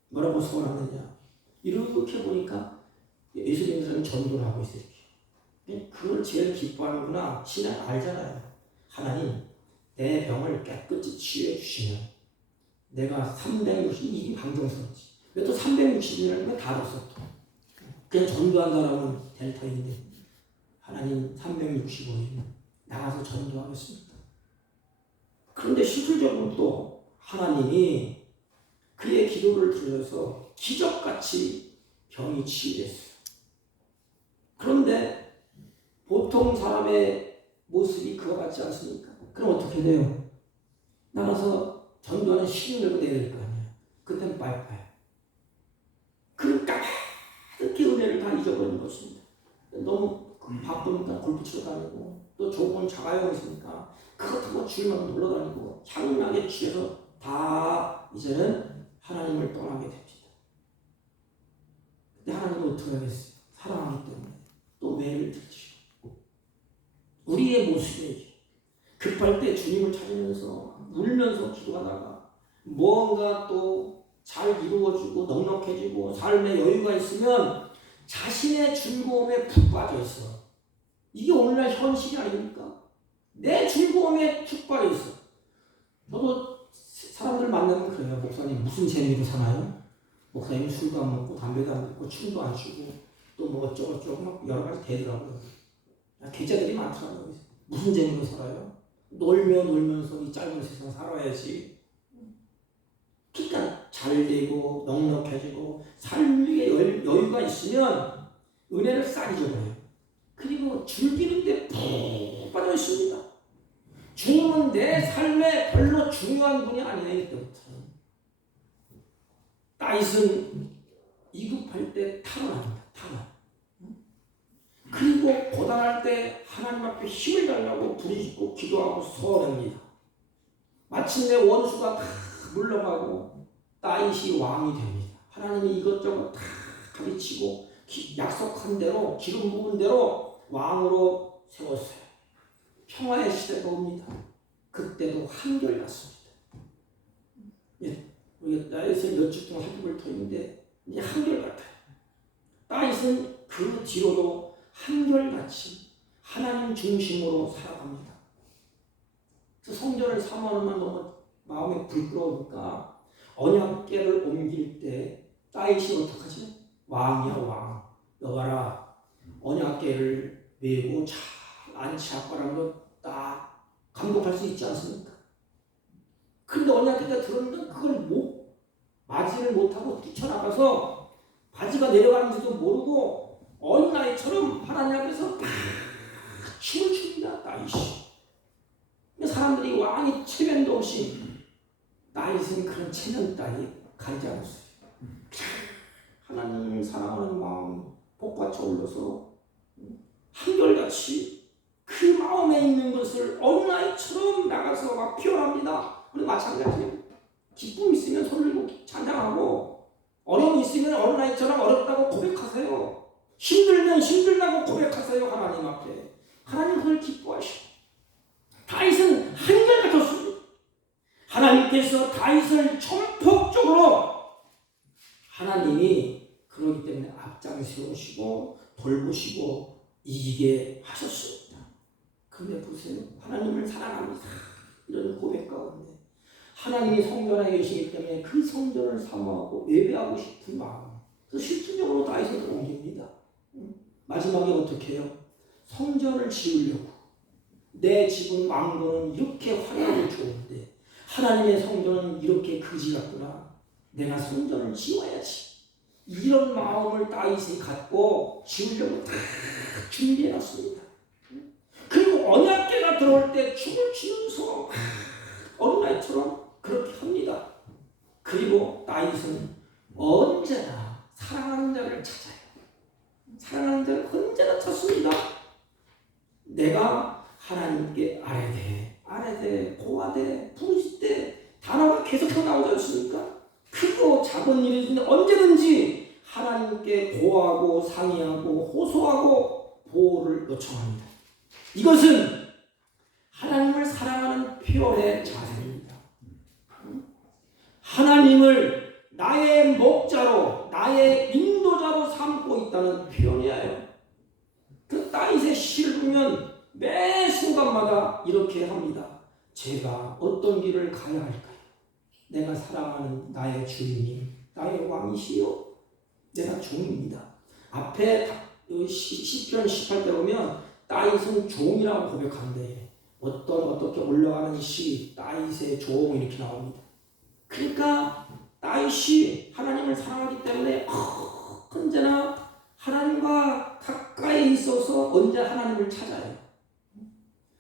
뭐라고 소원하느냐? 이렇게 보니까 예수님들은 전도를 하고 있어요. 그걸 제일 기뻐하는구나. 신앙 알잖아요. 하나님, 내 병을 깨끗이 치유해 주시면 내가 360이 방정스럽지. 왜 또 360이라는 다 뒀어. 그냥 전도한다라면 될 터인데 하나님 365일 나가서 전도하겠습니다. 그런데 실질적으로 또 하나님이 그의 기도를 들어서 기적같이 병이 치유됐어요. 그런데 보통 사람의 모습이 그와 같지 않습니까? 그럼 어떻게 돼요? 나가서 전도하는 시간 들고 내야 될 거 아니에요. 그때는 빠이빠이. 그러니까 까맣게 은혜를 다 잊어버리는 것입니다. 너무 바쁘니까 골프 치러 다니고 또 좋은 자가용 있으니까 그것 하고 주일만 놀러 다니고 향락에 취해서 다 이제는 하나님을 떠나게 됩니다. 근데 하나님은 어떻게 하겠어요? 사랑하기 때문에 또 매를 들으시고 우리의 모습이 급할 때 주님을 찾으면서 울면서 기도하다가 무언가 또 잘 이루어지고 넉넉해지고 삶의 여유가 있으면 자신의 즐거움에 푹 빠져 있어. 이게 오늘날 현실이 아닙니까? 내 즐거움에 푹 빠져 있어. 저도 사람들 만나면 그래요. 목사님 무슨 재미로 사나요? 목사님 술도 안 먹고 담배도 안 피고 춤도 안 추고 또 뭐 어쩌고저쩌고 막 여러 가지 되더라고요. 계좌들이 많더라고요. 무슨 재미로 살아요? 놀면서 이 짧은 세상 살아야지. 그러니까 잘 되고 넉넉해지고 삶의 여유가 있으면 은혜를 싹 잊어버려요. 그리고 즐기는데 푹 빠져 있습니다. 주님은 내 삶에 별로 중요한 분이 아니에요. 이때부터 다윗은 위급할 때 탈환합니다. 탈환. 그리고 고단할 때 하나님 앞에 힘을 달라고 부르짖고 기도하고 소원합니다. 마침내 원수가 다 물러가고 다윗이 왕이 됩니다. 하나님이 이것저것 다 가르치고 약속한 대로 기름 부은 대로 왕으로 세웠어요. 평화의 시대가 옵니다. 그때도 한결같습니다. 우리가 다윗을 몇 주 동안 살펴볼 터인데 이제 한결같아요. 다윗은 그 뒤로도 한결같이 하나님 중심으로 살아갑니다. 그래서 성전을 사모하는 너무 마음이 부끄러우니까 언약궤를 옮길 때 다윗이 어떡하지? 왕이야 왕. 여봐라 언약궤를 메고 잘 안치하거라는 거 딱 감독할 수 있지 않습니까? 그런데 언약궤가 들었는데 그걸 맞이를 못하고 뛰쳐나가서 바지가 내려가는지도 모르고 어린아이처럼 하나님 앞에서 막 힘을 아무리 체면도 없이 다윗은 그런 체면 따위 가리지 않았어요. 하나님을 사랑하는 마음이 복받쳐 올려서 한결같이 그 마음에 있는 것을 어린아이처럼 나가서 막 표현합니다. 우리 마찬가지예요. 기쁨 있으면 손을 들고 찬양하고 어려움 있으면 어린아이처럼 어렵다고 고백하세요. 힘들면 힘들다고 고백하세요. 하나님 앞에. 하나님 그걸 기뻐하시고 다윗은 한결같았습니다. 하나님께서 다윗을 전폭적으로 하나님이 그러기 때문에 앞장 세우시고 돌보시고 이기게 하셨습니다. 그런데 보세요. 하나님을 사랑합니다. 이런 고백 가운데 하나님이 성전 안에 계시기 때문에 그 성전을 사모하고 예배하고 싶은 마음. 그래서 실질적으로 다윗을 옮깁니다. 마지막에 어떻게 해요? 성전을 지으려고. 내 집은 왕궁은 이렇게 화려하고 좋은데 하나님의 성전은 이렇게 거지 같구나. 내가 성전을 지어야지. 이런 마음을 다윗이 갖고 지으려고 다 준비해놨습니다. 그리고 언약궤가 들어올 때 춤을 추면서 어린아이처럼 그렇게 합니다. 그리고 다윗은 언제나 사랑하는 자를 찾아요. 사랑하는 자를 언제나 찾습니다. 내가 하나님께 아뢰되 고하되 부르짖되 단어가 계속 나오지 않습니까? 크고 작은 일이든 언제든지 하나님께 고하고 상의하고 호소하고 보호를 요청합니다. 이것은 하나님을 사랑하는 표현의 자세입니다. 하나님을 나의 목자로 나의 인도자로 삼고 있다는 표현이에요. 그 다윗의 시를 보면 매 순간마다 이렇게 합니다. 제가 어떤 길을 가야 할까요? 내가 사랑하는 나의 주인님, 나의 왕이시요. 내가 종입니다. 앞에 시편 18대 보면 다윗은 종이라고 고백하는데 어떻게 올라가는 시 다윗의 종 이렇게 나옵니다. 그러니까 다윗이 하나님을 사랑하기 때문에 언제나 하나님과 가까이 있어서 언제 하나님을 찾아요.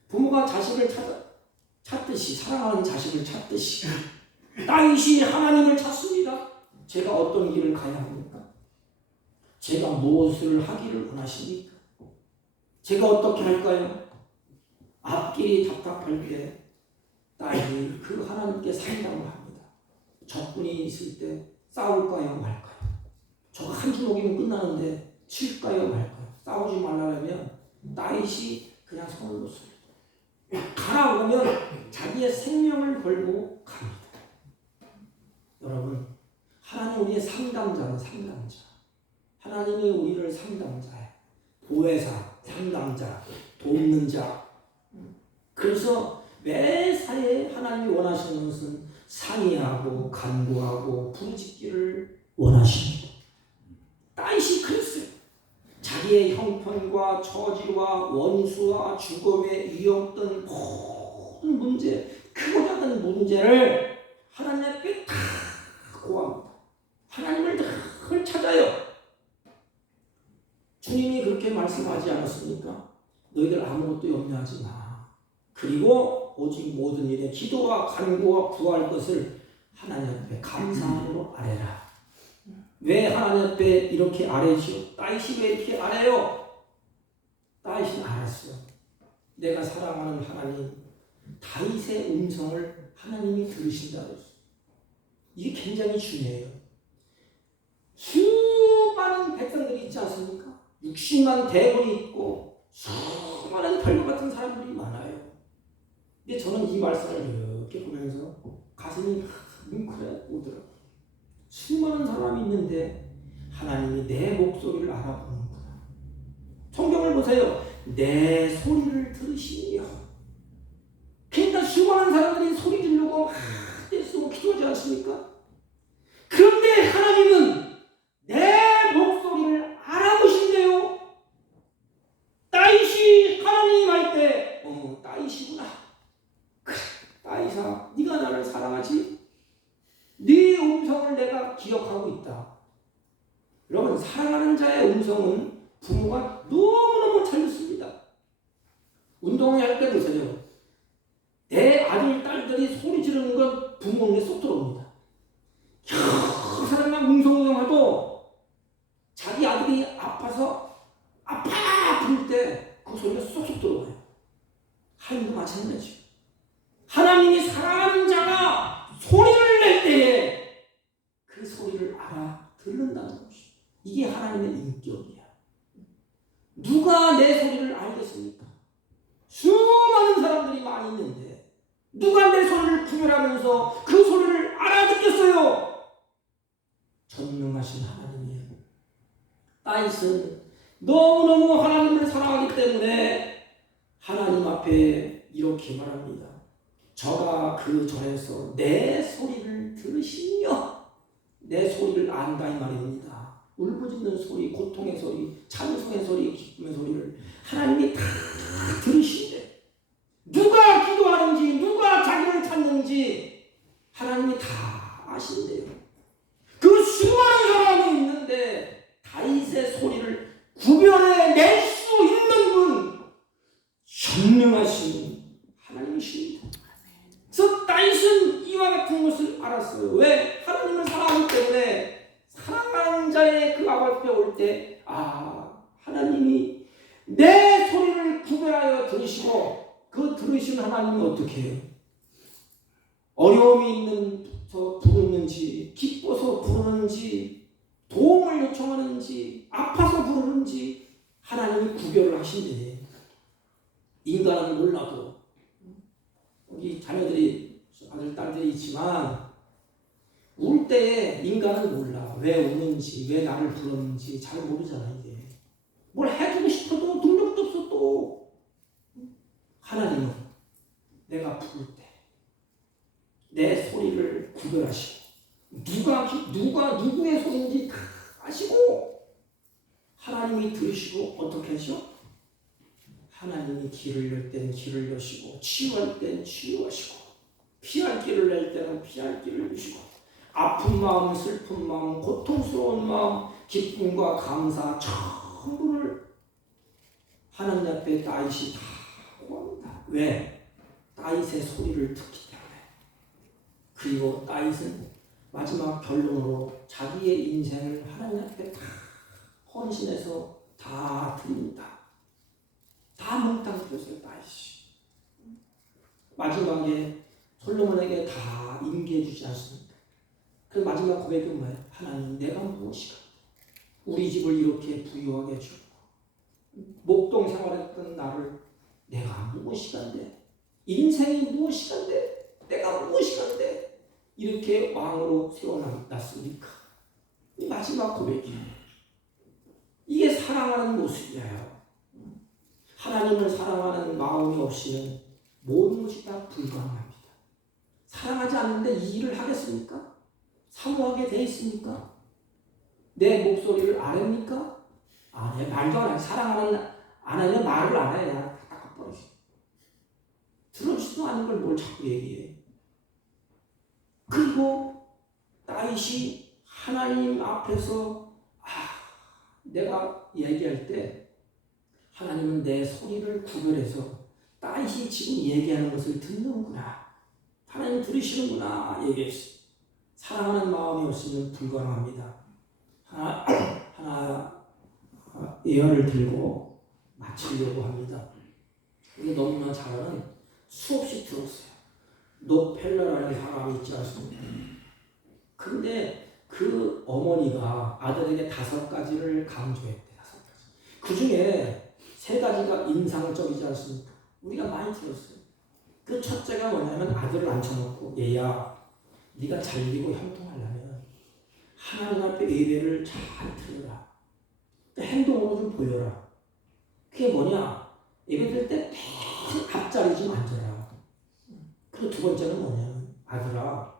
부모가 자식을 찾듯이 사랑하는 자식을 찾듯이 다윗이 하나님을 찾습니다. 제가 어떤 길을 가야 합니까? 제가 무엇을 하기를 원하십니까? 제가 어떻게 할까요? 앞길이 답답할 때 다윗이 그 하나님께 상담을 합니다. 적군이 있을 때 싸울까요 말까요? 저가 한 주먹이면 끝나는데 칠까요 말까요? 싸우지 말라면 다윗이 그냥 손을 놓습니다. 가라고 하면 자기의 생명을 걸고 갑니다. 여러분, 하나님 우리의 상담자는 상담자. 하나님이 우리를 상담자예요. 보혜사, 상담자, 돕는 자. 그래서 매사에 하나님이 원하시는 것은 상의하고 간구하고 부르짖기를 원하십니다. 다윗이 그랬어요. 자기의 형편과 처지와 원수와 죽음의 위험 등 모든 문제, 크고 작은 문제를 하나님 앞에 다 고합니다. 하나님을 늘 찾아요. 주님이 그렇게 말씀하지 않았습니까? 너희들 아무것도 염려하지 마. 그리고 오직 모든 일에 기도와 간구와 구할 것을 하나님 앞에 감사함으로 아뢰라. 왜 하나님 앞에 이렇게 아뢰지요? 다윗이 왜 이렇게 아뢰요? 다윗이 알았어요. 내가 사랑하는 하나님, 다윗의 음성을 하나님이 들으신다 그랬어요. 이게 굉장히 중요해요. 수많은 백성들이 있지 않습니까? 60만 대군이 있고 수많은 별과 같은 사람들이 많아요. 근데 저는 이 말씀을 이렇게 보면서 가슴이 뭉클해오더라고요. 수많은 사람이 있는데 하나님이 내 목소리를 알아보는구나. 성경을 보세요. 내 소리를 들으시며. 그러니까 수많은 사람들이 소리 지르고 떼쓰고 기도하지 않습니까? 그런데 하나님은 내 목소리를 알아보신대요. 다윗이 하나님 할 때 다윗이구나. 그래, 다윗아, 네가 나를 사랑하지? 네 음성을 내가 기억하고 있다. 여러분, 사랑하는 자의 음성은 부모가 너무너무 잘 듣습니다. 운동회 할 때 보세요. 내 아들, 딸 들어오는 건 부모님에 쏙 들어옵니다. 그 사람이 막 웅성웅성해도 자기 아들이 아파서 아파 부를 때 그 소리가 쏙쏙 들어와요. 하나님도 마찬가지죠. 하나님이 사랑하는 자가 소리를 낼 때에 그 소리를 알아듣는다는 것이 이게 하나님의 인격이야. 누가 내 소리를 알겠습니까? 수많은 사람들이 많이 있는데 누가 내 소리를 구별하면서 그 소리를 알아듣겠어요? 전능하신 하나님이에요. 다윗은 너무너무 하나님을 사랑하기 때문에 하나님 앞에 이렇게 말합니다. 저가 그 절에서 내 소리를 들으시며 내 소리를 안다 이 말입니다. 울부짖는 소리, 고통의 소리, 찬송의 소리, 기쁨의 소리를 하나님이 다 들으신대. 누가 기도하는지 누가 자기를 찾는지 하나님이 다 아신대요. 그 수많은 사람이 있는데 다윗의 소리를 구별해낼 수 있는 분 전능하신 하나님이십니다. 그래서 다윗은 이와 같은 것을 알았어요. 왜? 하나님을 사랑하기 때문에 사랑하는 자의 그 앞에 올 때 하나님이 내 소리를 구별하여 들으시고 그 들으신 하나님이 어떻게 해요? 어려움이 있는서 부르는지 기뻐서 부르는지 도움을 요청하는지 아파서 부르는지 하나님이 구별을 하신대. 인간은 몰라도 여기 자녀들이 아들 딸들이 있지만 울 때에 인간은 몰라. 왜 우는지 왜 나를 불렀는지 잘 모르잖아. 이게 뭘 해주고 싶어도 능력도 없어. 또 하나님은 내가 부를 때 내 소리를 구별하시고 누가 누구의 소리인지 다 아시고 하나님이 들으시고 어떻게 하시오? 하나님이 길을 열 때는 길을 여시고 치유할 때는 치유하시고 피할 길을 낼 때는 피할 길을 주시고 아픈 마음, 슬픈 마음, 고통스러운 마음, 기쁨과 감사 전부를 하나님 앞에 다윗이 다 구합니다. 왜? 다윗의 소리를 듣기 때문에. 그리고 다윗은 마지막 결론으로 자기의 인생을 하나님 앞에 다 헌신해서 다 드립니다. 다 몽땅 드렸어요. 다윗이. 마지막에 솔로몬에게 다 임계해 주지 않습니까? 그 마지막 고백은 뭐예요? 하나님 내가 무엇이가 우리 집을 이렇게 부유하게 해주고 목동 생활했던 나를 내가 무엇이간데 인생이 무엇이간데 내가 무엇이간데 이렇게 왕으로 세워놨습니까? 이 마지막 고백이에요. 이게 사랑하는 모습이에요. 하나님을 사랑하는 마음이 없이는 모든 것이 다 불가능합니다. 사랑하지 않는데 이 일을 하겠습니까? 사모하게 돼 있습니까? 내 목소리를 안 합니까? 안 해. 말도 안 해. 사랑하는 안 하면 말을 안 해. 다 깎아버리지. 들어주지도 않은 걸 뭘 자꾸 얘기해. 그리고 다윗이 하나님 앞에서 내가 얘기할 때 하나님은 내 소리를 구별해서 다윗이 지금 얘기하는 것을 듣는구나. 하나님 들으시는구나 얘기했어. 사랑하는 마음이 없으면 불가능합니다. 하나 예언을 들고 마치려고 합니다. 이게 너무나 잘 아는 수없이 들었어요. 노펠러라는 사람이 있지 않습니까? 근데 그 어머니가 아들에게 5가지를 강조했대. 5가지. 그 중에 3가지가 인상적이지 않습니까? 우리가 많이 들었어요. 그 첫째가 뭐냐면 아들을 앉혀놓고 얘야 네가 잘되고 형통하려면 하나님 앞에 예배를 잘 드려라. 행동으로 좀 보여라. 그게 뭐냐? 예배 드릴 때 앞자리 좀 앉아라. 그리고 2번째는 뭐냐면 아들아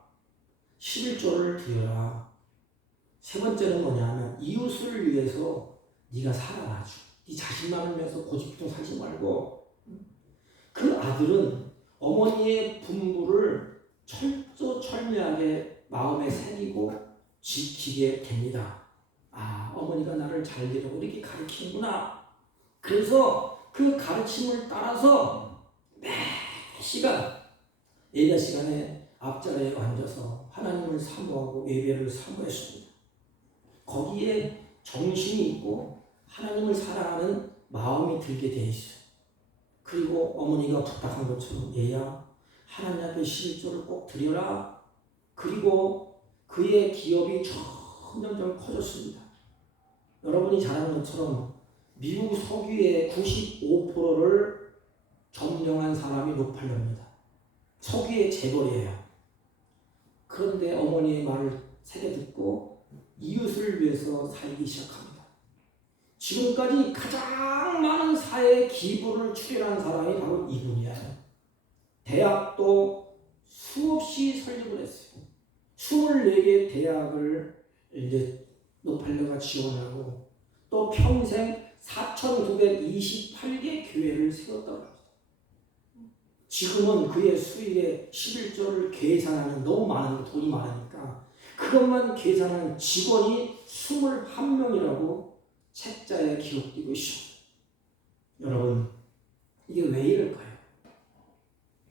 11조를 드려라. 3번째는 뭐냐면 이웃을 위해서 네가 살아나줘. 네 자신만을 위해서 고집좀 살지 말고. 그 아들은 어머니의 분부를 철저철미하게 마음에 새기고 지키게 됩니다. 어머니가 나를 잘 되라고 이렇게 가르치는구나. 그래서 그 가르침을 따라서 매 시간 예배 시간에 앞자리에 앉아서 하나님을 사모하고 예배를 사모했습니다. 거기에 정신이 있고 하나님을 사랑하는 마음이 들게 돼 있어요. 그리고 어머니가 부탁한 것처럼 얘야 하나님 앞에 11조를 꼭 드려라. 그리고 그의 기업이 점점점 커졌습니다. 여러분이 잘 아는 것처럼 미국 석유의 95%를 점령한 사람이 로팔러입니다. 석유의 재벌이에요. 그런데 어머니의 말을 새겨 듣고 이웃을 위해서 살기 시작합니다. 지금까지 가장 많은 사회 기부를 출연한 사람이 바로 이분이에요. 대학도 수없이 설립을 했어요. 24개 대학을 이제 로팔러가 지원하고 또 평생 4,928개 교회를 세웠다고 합니다. 지금은 그의 수익의 11조를 계산하는 너무 많은 돈이 많으니까 그것만 계산하는 직원이 21명이라고 책자에 기록되고 있습니다. 여러분 이게 왜 이럴까요?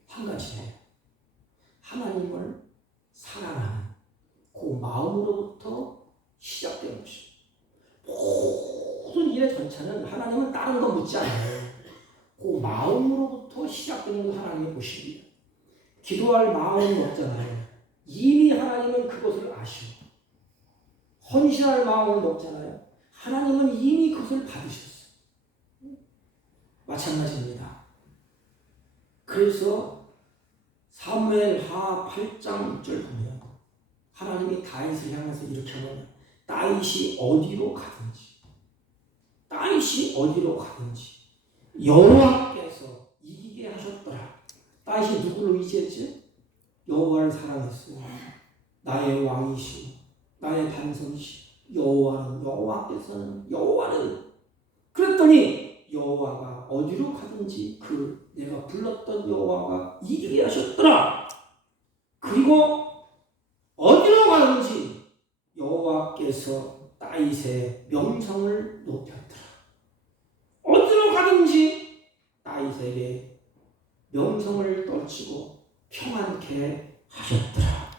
한 가지예요. 하나님을 사랑하는 그 마음으로부터 시작되는 것입니다. 모든 일의 전차는 하나님은 다른 거 묻지 않아요. 그 마음으로부터 시작되는 거 하나님이 보십니다. 기도할 마음은 없잖아요. 이미 하나님은 그것을 아시고 헌신할 마음은 없잖아요. 하나님은 이미 그것을 받으셨어요. 마찬가지입니다. 그래서 사무엘하 8장 6절 보면 하나님이 다윗을 향해서 이렇게 하면 다윗이 어디로 가든지 여호와께서 이기게 하셨더라. 다윗이 누구를 의지했지? 여호와를 사랑했어요. 나의 왕이시오, 나의 반석이시오. 여호와는 그랬더니 여호와가 어디로 가든지 그 내가 불렀던 여호와가 이기게 하셨더라. 그리고 어디로 가든지 여호와께서 다윗의 명성을 높였더라. 어디로 가든지 다윗에게 명성을 떨치고 평안케 하셨더라.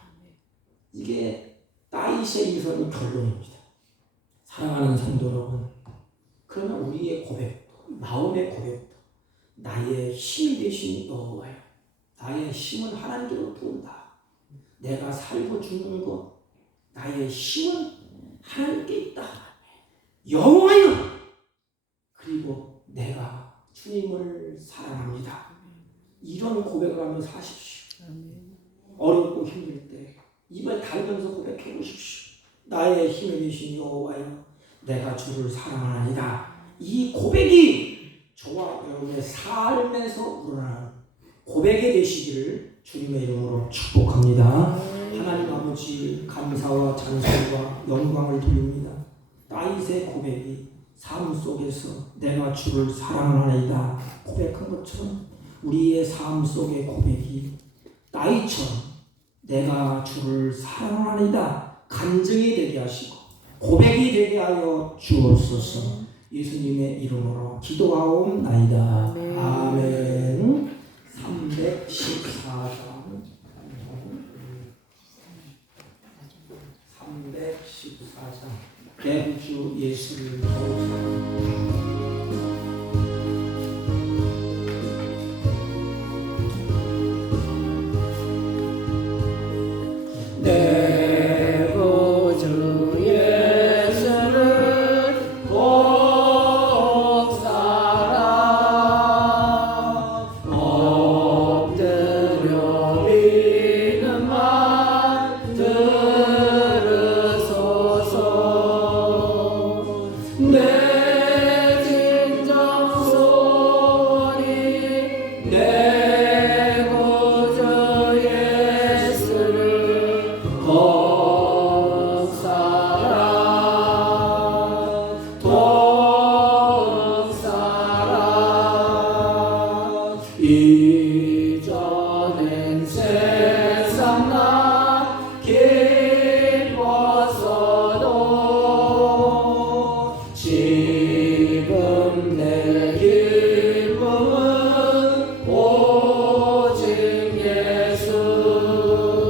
이게 다윗의 이선 결론입니다. 사랑하는 성도 여러분, 그러면 우리의 고백도, 마음의 고백도 나의 힘이 되신 여호와여, 나의 힘은 하나님께로부터 온다. 내가 살고 죽는 것, 나의 힘은 하나님께 있다. 여호와여, 그리고 내가 주님을 사랑합니다. 이런 고백을 하며 사십시오. 어렵고 힘들 때 입에 달면서 고백해 보십시오. 나의 힘이 되신 여호와여, 내가 주를 사랑하나이다. 이 고백이 저와 여러분의 삶에서 우러나는 고백이 되시기를 주님의 이름으로 축복합니다. 하나님 아버지, 감사와 찬송과 영광을 드립니다. 다윗의 고백이 삶 속에서 내가 주를 사랑하나이다 고백한 것처럼 우리의 삶 속의 고백이 다윗처럼 내가 주를 사랑하나이다 간증이 되게 하시고 고백이 되게 하여 주옵소서. 예수님의 이름으로 기도하옵나이다. 아멘. 314장 대구주 예수를 더욱 내 구주 예수를 꼭 사랑 엎드려 비는 말 들으소서. 내 진정 소리 내 구주 예수를 꼭 사랑 꼭 사랑. 이전엔 세상 나 기뻤어도 지금 내 기쁨은 오직 예수.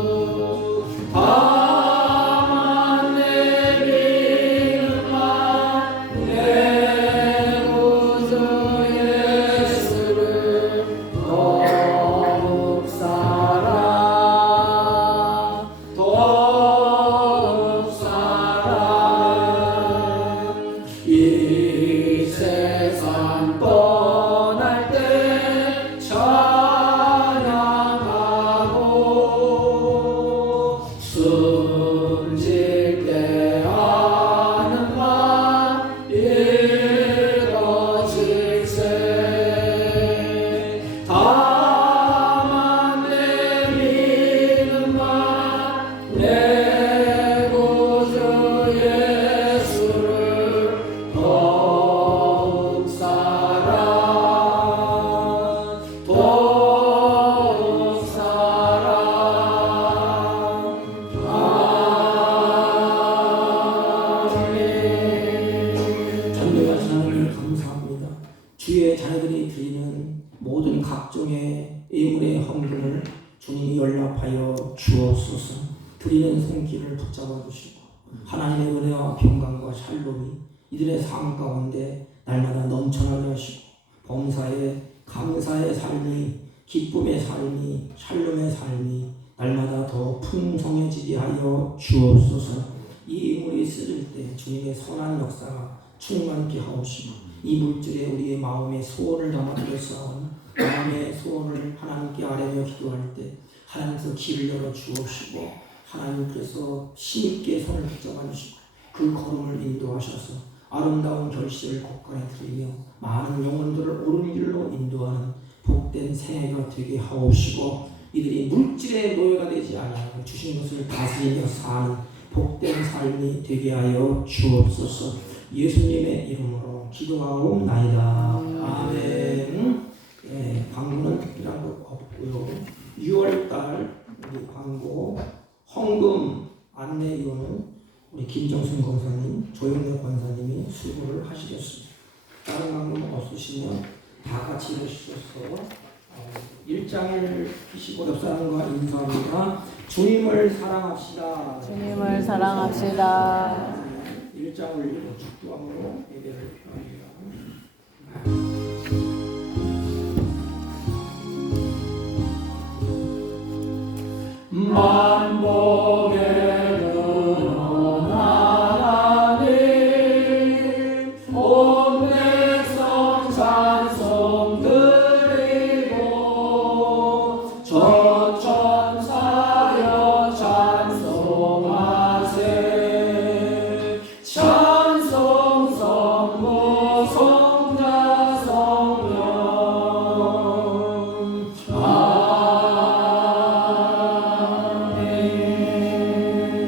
각종의 예물의 헌금을 주님이 연락하여 주옵소서. 드리는 손길을 붙잡아 주시고 하나님의 은혜와 평강과 샬롬이 이들의 삶 가운데 날마다 넘쳐나게 하시고 범사의 감사의 삶이 기쁨의 삶이 샬롬의 삶이 날마다 더 풍성해지게 하여 주옵소서. 이 예물이 쓰일 때 주님의 선한 역사가 충만케 하옵시고 이 물질에 우리의 마음의 소원을 담아드렸사오니 마음의 소원을 하나님께 아뢰며 기도할 때 하나님께서 길을 열어 주옵시고 하나님께서 힘있게 손을 붙잡아 주시고 그 걸음을 인도하셔서 아름다운 결실을 곳간에 드리며 많은 영혼들을 옳은 길로 인도하는 복된 생애가 되게 하옵시고 이들이 물질의 노예가 되지 아니하고 주신 것을 다스리며 사는 복된 삶이 되게 하여 주옵소서. 예수님의 이름으로 기도하옵나이다. 아멘. 예, 광고는 특별한 것 없고요. 6월달 우리 광고 헌금 안내위원은 우리 김정순 권사님, 조영래 권사님이 수고를 하시겠습니다. 다른 광고는 없으시면 다 같이 해주셔서 1장을 피시고 옆 사람과 인사합니다. 주님을 사랑합시다. 주님을 사랑합시다. 1장을 축도함으로 예배를 표합니다. 만복의 근원 하나님 온 백성 찬송 드리고 전천사여 찬송하세. 찬송 성부 성자 성령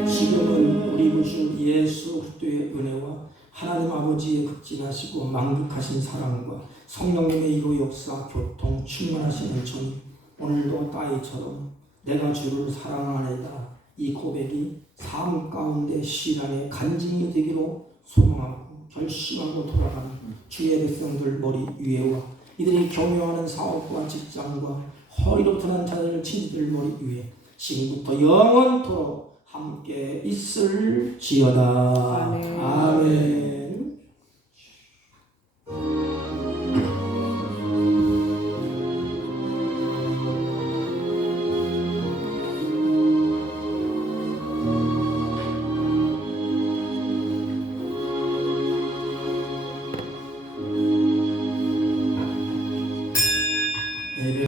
지금은 우리 구주 예수 그리스도의 은혜와 하나님 아버지의 극진하시고 만극하신 사랑과 성령님의 이루 역사 교통 충만하신 은총이 오늘도 따위처럼 내가 주를 사랑하나이다 이 고백이 삶 가운데 시간의 간증이 되기로 소망하고 결심하고 돌아가는 주의 백성들 머리 위에와 이들이 경영하는 사업과 직장과 허리로 드는 자들 친구들 머리 위에 지금부터 영원토록 함께 있을지어다. 아멘. 아멘.